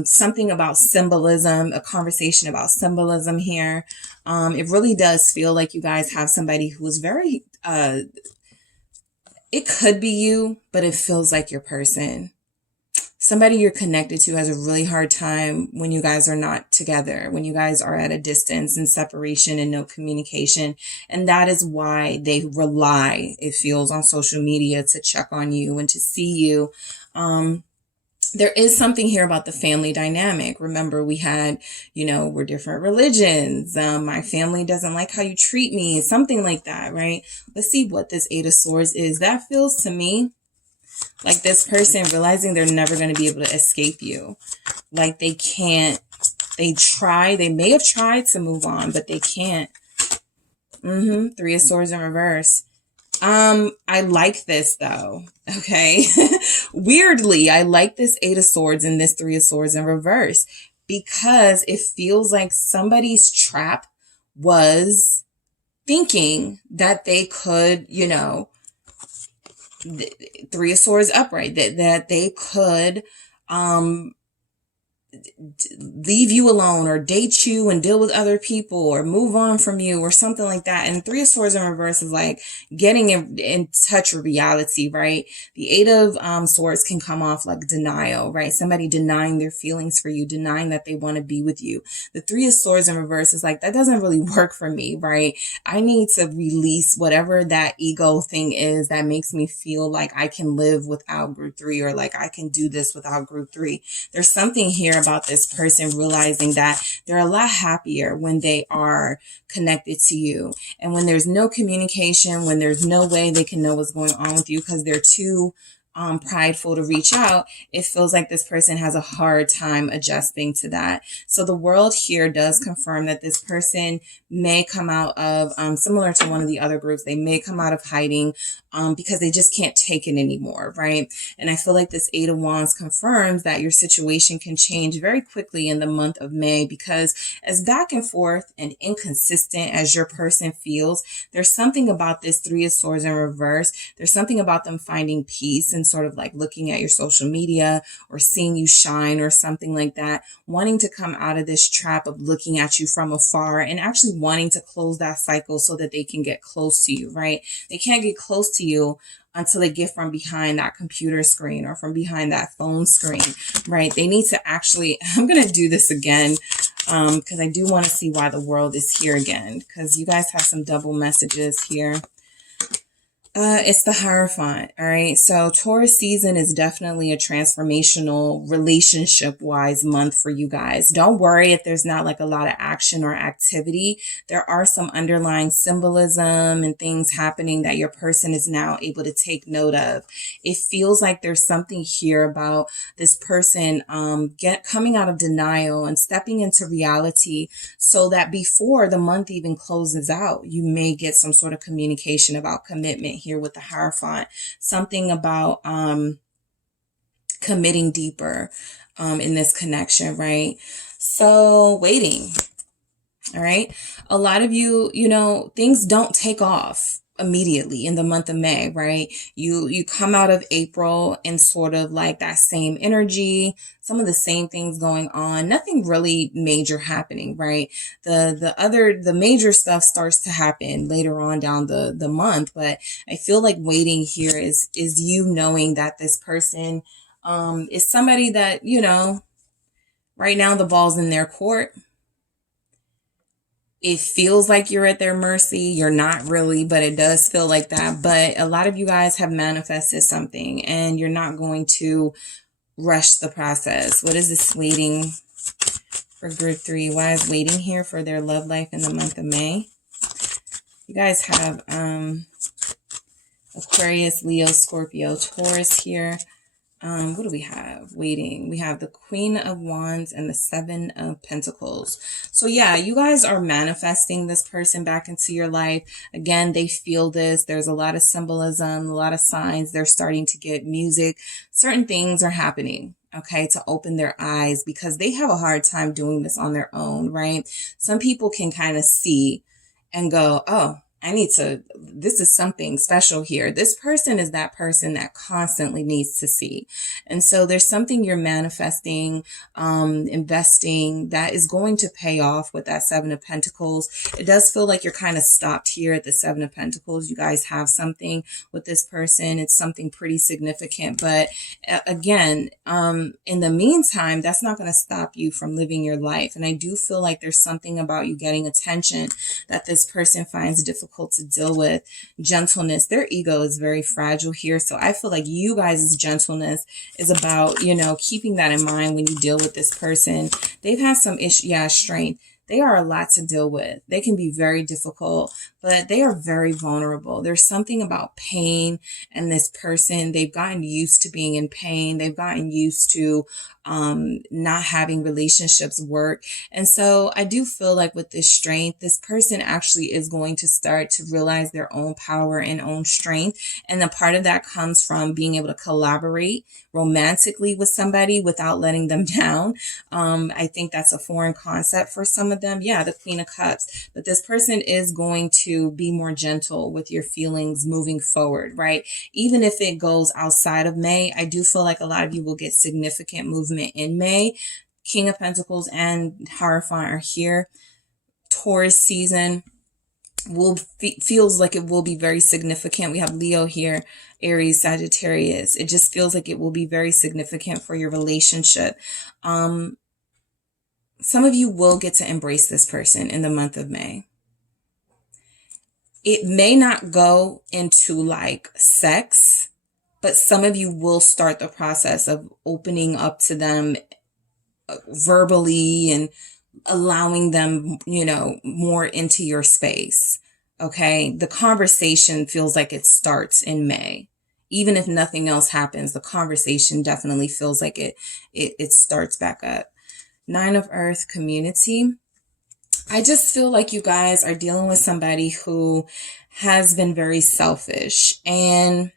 Something about symbolism, a conversation about symbolism here. It really does feel like you guys have somebody who is very, it could be you, but it feels like your person. Somebody you're connected to has a really hard time when you guys are not together, when you guys are at a distance and separation and no communication. And that is why they rely, it feels, on social media to check on you and to see you. There is something here about the family dynamic. Remember, we had, we're different religions. My family doesn't like how you treat me, something like that, right? Let's see what this 8 of Swords is. That feels to me like this person realizing they're never going to be able to escape you. Like they can't, they may have tried to move on, but they can't. 3 of Swords in reverse. I like this though. Okay. Weirdly, I like this 8 of Swords and this 3 of Swords in reverse, because it feels like somebody's trap was thinking that they could, 3 of Swords upright, that they could, leave you alone or date you and deal with other people or move on from you or something like that. And 3 of Swords in reverse is like getting in touch with reality, right? The 8 of Swords can come off like denial, right? Somebody denying their feelings for you, denying that they want to be with you. The 3 of Swords in reverse is like, that doesn't really work for me, right? I need to release whatever that ego thing is that makes me feel like I can live without group 3, or like I can do this without group 3. There's something here about this person realizing that they're a lot happier when they are connected to you. And when there's no communication, when there's no way they can know what's going on with you because they're too prideful to reach out, it feels like this person has a hard time adjusting to that. So the world here does confirm that this person may come out of, similar to one of the other groups, they may come out of hiding because they just can't take it anymore, right? And I feel like this 8 of Wands confirms that your situation can change very quickly in the month of May, because as back and forth and inconsistent as your person feels, there's something about this 3 of Swords in reverse. There's something about them finding peace and sort of like looking at your social media or seeing you shine or something like that, wanting to come out of this trap of looking at you from afar and actually wanting to close that cycle so that they can get close to you, right? They can't get close to you until they get from behind that computer screen or from behind that phone screen, right? They need to actually, I'm going to do this again because I do want to see why the world is here again, because you guys have some double messages here. It's the Hierophant. All right. So Taurus season is definitely a transformational relationship wise month for you guys. Don't worry if there's not like a lot of action or activity. There are some underlying symbolism and things happening that your person is now able to take note of. It feels like there's something here about this person coming out of denial and stepping into reality, so that before the month even closes out, you may get some sort of communication about commitment here with the Hierophant. Something about committing deeper in this connection, right? So waiting. All right. A lot of you, things don't take off immediately in the month of May, right? You come out of April in sort of like that same energy, some of the same things going on, nothing really major happening, right? The major stuff starts to happen later on down the month, but I feel like waiting here is you knowing that this person is somebody that, right now the ball's in their court. It feels like you're at their mercy. You're not really, but it does feel like that. But a lot of you guys have manifested something and you're not going to rush the process. What is this waiting for group 3? Why is waiting here for their love life in the month of May? You guys have Aquarius, Leo, Scorpio, Taurus here. What do we have waiting? We have the Queen of Wands and the 7 of Pentacles. So yeah, you guys are manifesting this person back into your life. Again, they feel this. There's a lot of symbolism, a lot of signs. They're starting to get music. Certain things are happening, okay, to open their eyes, because they have a hard time doing this on their own, right? Some people can kind of see and go, oh, this is something special here. This person is that person that constantly needs to see. And so there's something you're manifesting, investing that is going to pay off with that 7 of Pentacles. It does feel like you're kind of stopped here at the 7 of Pentacles. You guys have something with this person. It's something pretty significant. But again, in the meantime, that's not going to stop you from living your life. And I do feel like there's something about you getting attention that this person finds difficult to deal with. Gentleness. Their ego is very fragile here. So I feel like you guys' gentleness is about, keeping that in mind when you deal with this person. They've had some issue. Yeah, strength. They are a lot to deal with. They can be very difficult, but they are very vulnerable. There's something about pain and this person. They've gotten used to being in pain. They've gotten used to not having relationships work. And so I do feel like with this strength, this person actually is going to start to realize their own power and own strength. And a part of that comes from being able to collaborate romantically with somebody without letting them down. I think that's a foreign concept for some of them. Yeah, the Queen of Cups. But this person is going to be more gentle with your feelings moving forward, right? Even if it goes outside of May, I do feel like a lot of you will get significant movement in May. King of Pentacles and Hierophant are here. Taurus season feels like it will be very significant. We have Leo here, Aries, Sagittarius. It just feels like it will be very significant for your relationship. Some of you will get to embrace this person in the month of May. It may not go into like sex, but some of you will start the process of opening up to them verbally and allowing them, more into your space. Okay. The conversation feels like it starts in May. Even if nothing else happens, the conversation definitely feels like it starts back up. 9 of Earth, community. I just feel like you guys are dealing with somebody who has been very selfish, and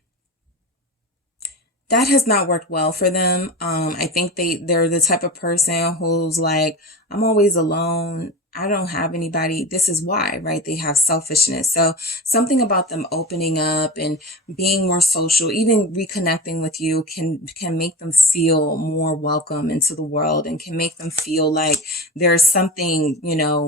that has not worked well for them. I think they're the type of person who's like, I'm always alone. I don't have anybody. This is why, right? They have selfishness. So something about them opening up and being more social, even reconnecting with you can make them feel more welcome into the world, and can make them feel like there's something,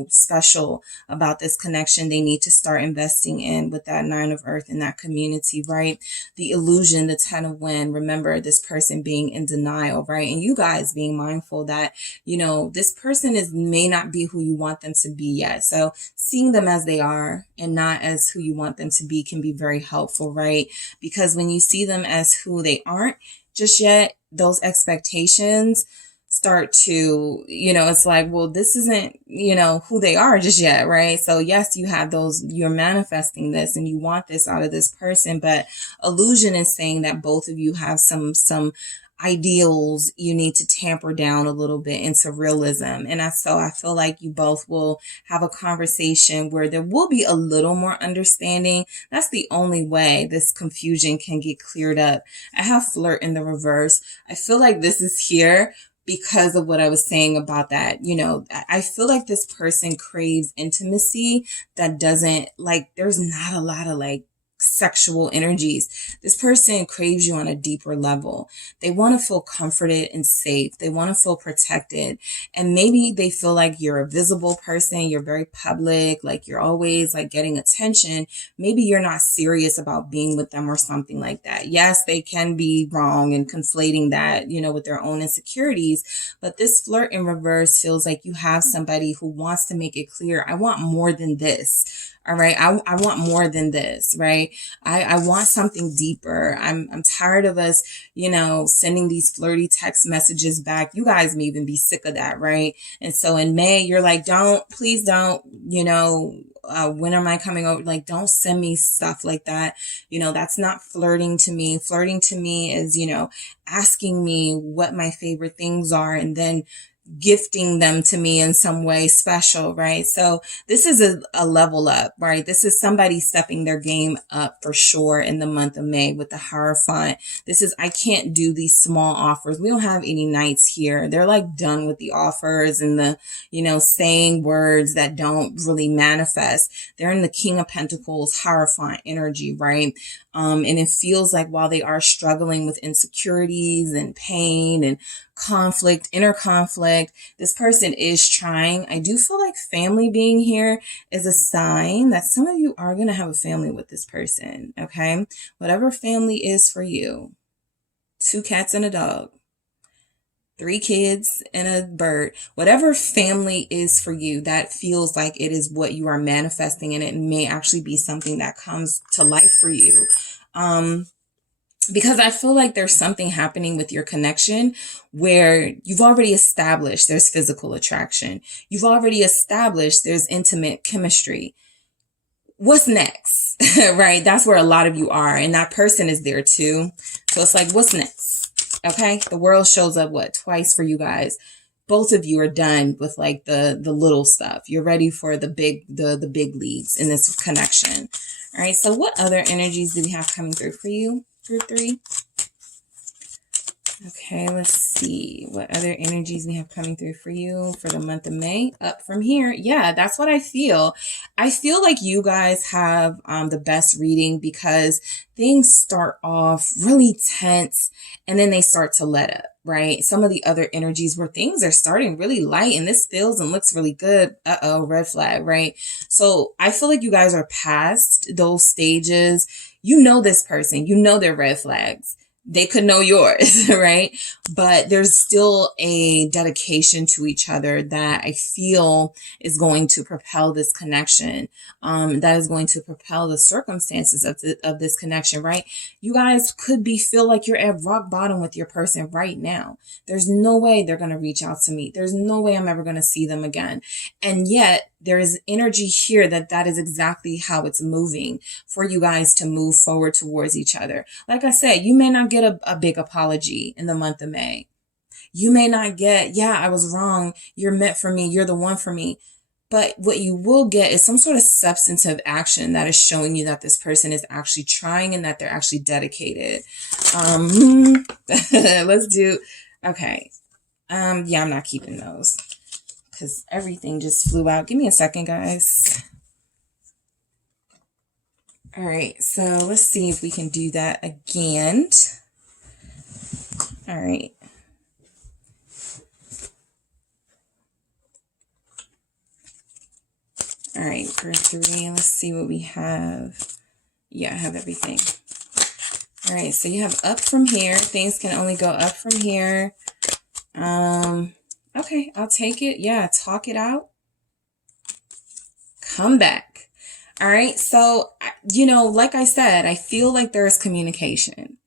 special about this connection they need to start investing in with that 9 of Earth in that community, right? The illusion, the 10 of Wind. Remember this person being in denial, right? And you guys being mindful that, this person may not be who you want them to be yet. So seeing them as they are and not as who you want them to be can be very helpful, right? Because when you see them as who they aren't just yet, those expectations start to, it's like, well, this isn't, who they are just yet, right? So yes, you have those, you're manifesting this and you want this out of this person, but illusion is saying that both of you have some ideals you need to tamper down a little bit into realism. And so I feel like you both will have a conversation where there will be a little more understanding. That's the only way this confusion can get cleared up. I have flirt in the reverse. I feel like this is here because of what I was saying about that. I feel like this person craves intimacy that doesn't, like, there's not a lot of like sexual energies. This person craves you on a deeper level. They want to feel comforted and safe. They want to feel protected. And maybe they feel like you're a visible person. You're very public, like you're always like getting attention. Maybe you're not serious about being with them or something like that. Yes, they can be wrong and conflating that, with their own insecurities. But this flirt in reverse feels like you have somebody who wants to make it clear, I want more than this. All right. I want more than this, right? I want something deeper. I'm tired of us, sending these flirty text messages back. You guys may even be sick of that, right? And so in May, you're like, please don't, when am I coming over? Like, don't send me stuff like that. That's not flirting to me. Flirting to me is, asking me what my favorite things are and then gifting them to me in some way special, right? So this is a level up, right? This is somebody stepping their game up for sure in the month of May with the Hierophant. This is, I can't do these small offers. We don't have any knights here. They're like done with the offers and the, saying words that don't really manifest. They're in the King of Pentacles, Hierophant energy, right? And it feels like while they are struggling with insecurities and pain and conflict, inner conflict, this person is trying. I do feel like family being here is a sign that some of you are going to have a family with this person. Okay. Whatever family is for you, 2 cats and a dog, 3 kids and a bird, whatever family is for you, that feels like it is what you are manifesting, and it may actually be something that comes to life for you. Because I feel like there's something happening with your connection where you've already established there's physical attraction. You've already established there's intimate chemistry. What's next? Right? That's where a lot of you are. And that person is there too. So it's like, what's next? Okay. The world shows up twice for you guys. Both of you are done with like the little stuff. You're ready for the big leagues in this connection. All right. So what other energies do we have coming through for you? Group 3. Okay, let's see what other energies we have coming through for you for the month of May. Up from here. Yeah, that's what I feel. I feel like you guys have the best reading because things start off really tense and then they start to let up, right? Some of the other energies where things are starting really light and this feels and looks really good. Red flag, right? So I feel like you guys are past those stages. This person, their red flags. They could know yours, right? But there's still a dedication to each other that I feel is going to propel this connection. That is going to propel the circumstances of this connection, right? You guys could feel like you're at rock bottom with your person right now. There's no way they're going to reach out to me. There's no way I'm ever going to see them again. And yet there is energy here that is exactly how it's moving for you guys to move forward towards each other. Like I said, you may not get a big apology in the month of May. You may not get, I was wrong. You're meant for me. You're the one for me. But what you will get is some sort of substantive action that is showing you that this person is actually trying and that they're actually dedicated. Let's do, okay. I'm not keeping those because everything just flew out. Give me a second, guys. All right, so let's see if we can do that again. All right. All right, group 3, let's see what we have. Yeah, I have everything. All right, so you have up from here. Things can only go up from here. Okay, I'll take it. Yeah, talk it out. come back. All right. So, like I said, I feel like there is communication.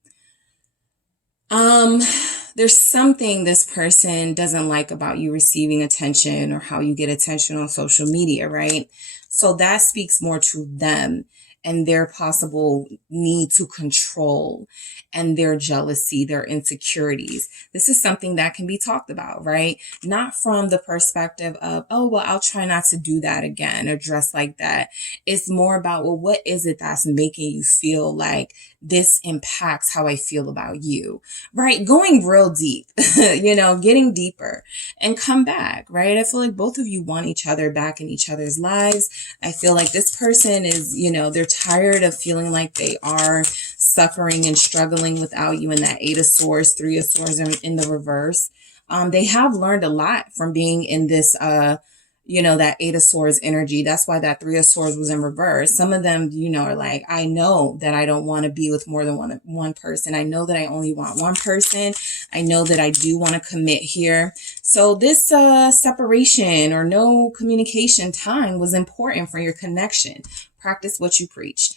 There's something this person doesn't like about you receiving attention or how you get attention on social media, right? So that speaks more to them and their possible need to control and their jealousy, their insecurities. This is something that can be talked about, right? Not from the perspective of, oh, well, I'll try not to do that again or dress like that. It's more about, well, what is it that's making you feel like this impacts how I feel about you, right? Going real deep, getting deeper and come back, right? I feel like both of you want each other back in each other's lives. I feel like this person is, they're tired of feeling like they are suffering and struggling without you in that 8 of Swords, 3 of Swords in the reverse. They have learned a lot from being in this, that 8 of Swords energy. That's why that 3 of Swords was in reverse. Some of them, are like, I know that I don't want to be with more than one person. I know that I only want one person. I know that I do want to commit here. So this separation or no communication time was important for your connection. Practice what you preach.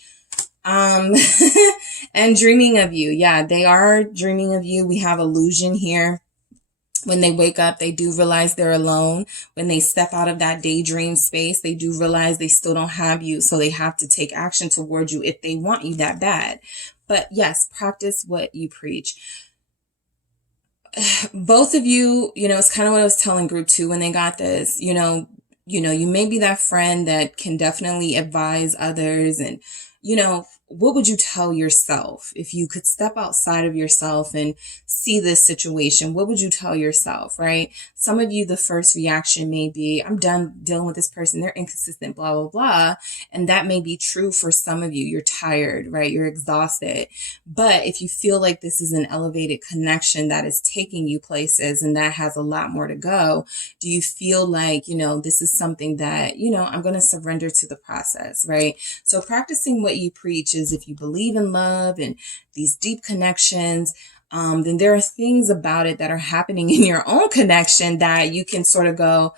And dreaming of you. Yeah, they are dreaming of you. We have illusion here. When they wake up, they do realize they're alone. When they step out of that daydream space, they do realize they still don't have you. So they have to take action towards you if they want you that bad. But yes, practice what you preach. Both of you, it's kind of what I was telling group 2 when they got this, you may be that friend that can definitely advise others and, what would you tell yourself if you could step outside of yourself and see this situation? What would you tell yourself, right? Some of you, the first reaction may be, I'm done dealing with this person. They're inconsistent, blah, blah, blah. And that may be true for some of you. You're tired, right? You're exhausted. But if you feel like this is an elevated connection that is taking you places and that has a lot more to go, do you feel like, this is something that, I'm going to surrender to the process, right? So practicing what you preach is if you believe in love and these deep connections, then there are things about it that are happening in your own connection that you can sort of go,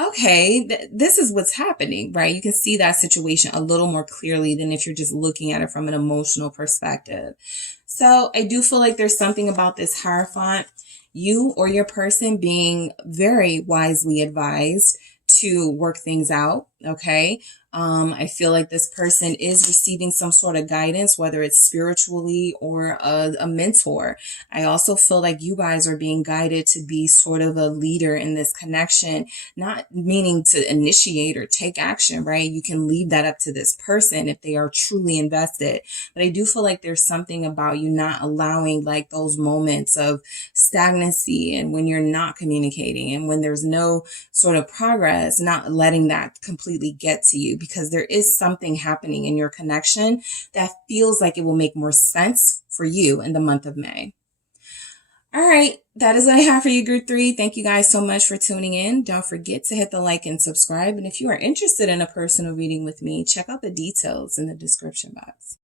okay, this is what's happening, right? You can see that situation a little more clearly than if you're just looking at it from an emotional perspective. So I do feel like there's something about this Hierophant, you or your person being very wisely advised to work things out, okay? I feel like this person is receiving some sort of guidance, whether it's spiritually or a mentor. I also feel like you guys are being guided to be sort of a leader in this connection, not meaning to initiate or take action, right? You can leave that up to this person if they are truly invested. But I do feel like there's something about you not allowing like those moments of stagnancy and when you're not communicating and when there's no sort of progress, not letting that completely get to you, because there is something happening in your connection that feels like it will make more sense for you in the month of May. All right, that is what I have for you, group 3. Thank you guys so much for tuning in. Don't forget to hit the like and subscribe. And if you are interested in a personal reading with me, check out the details in the description box.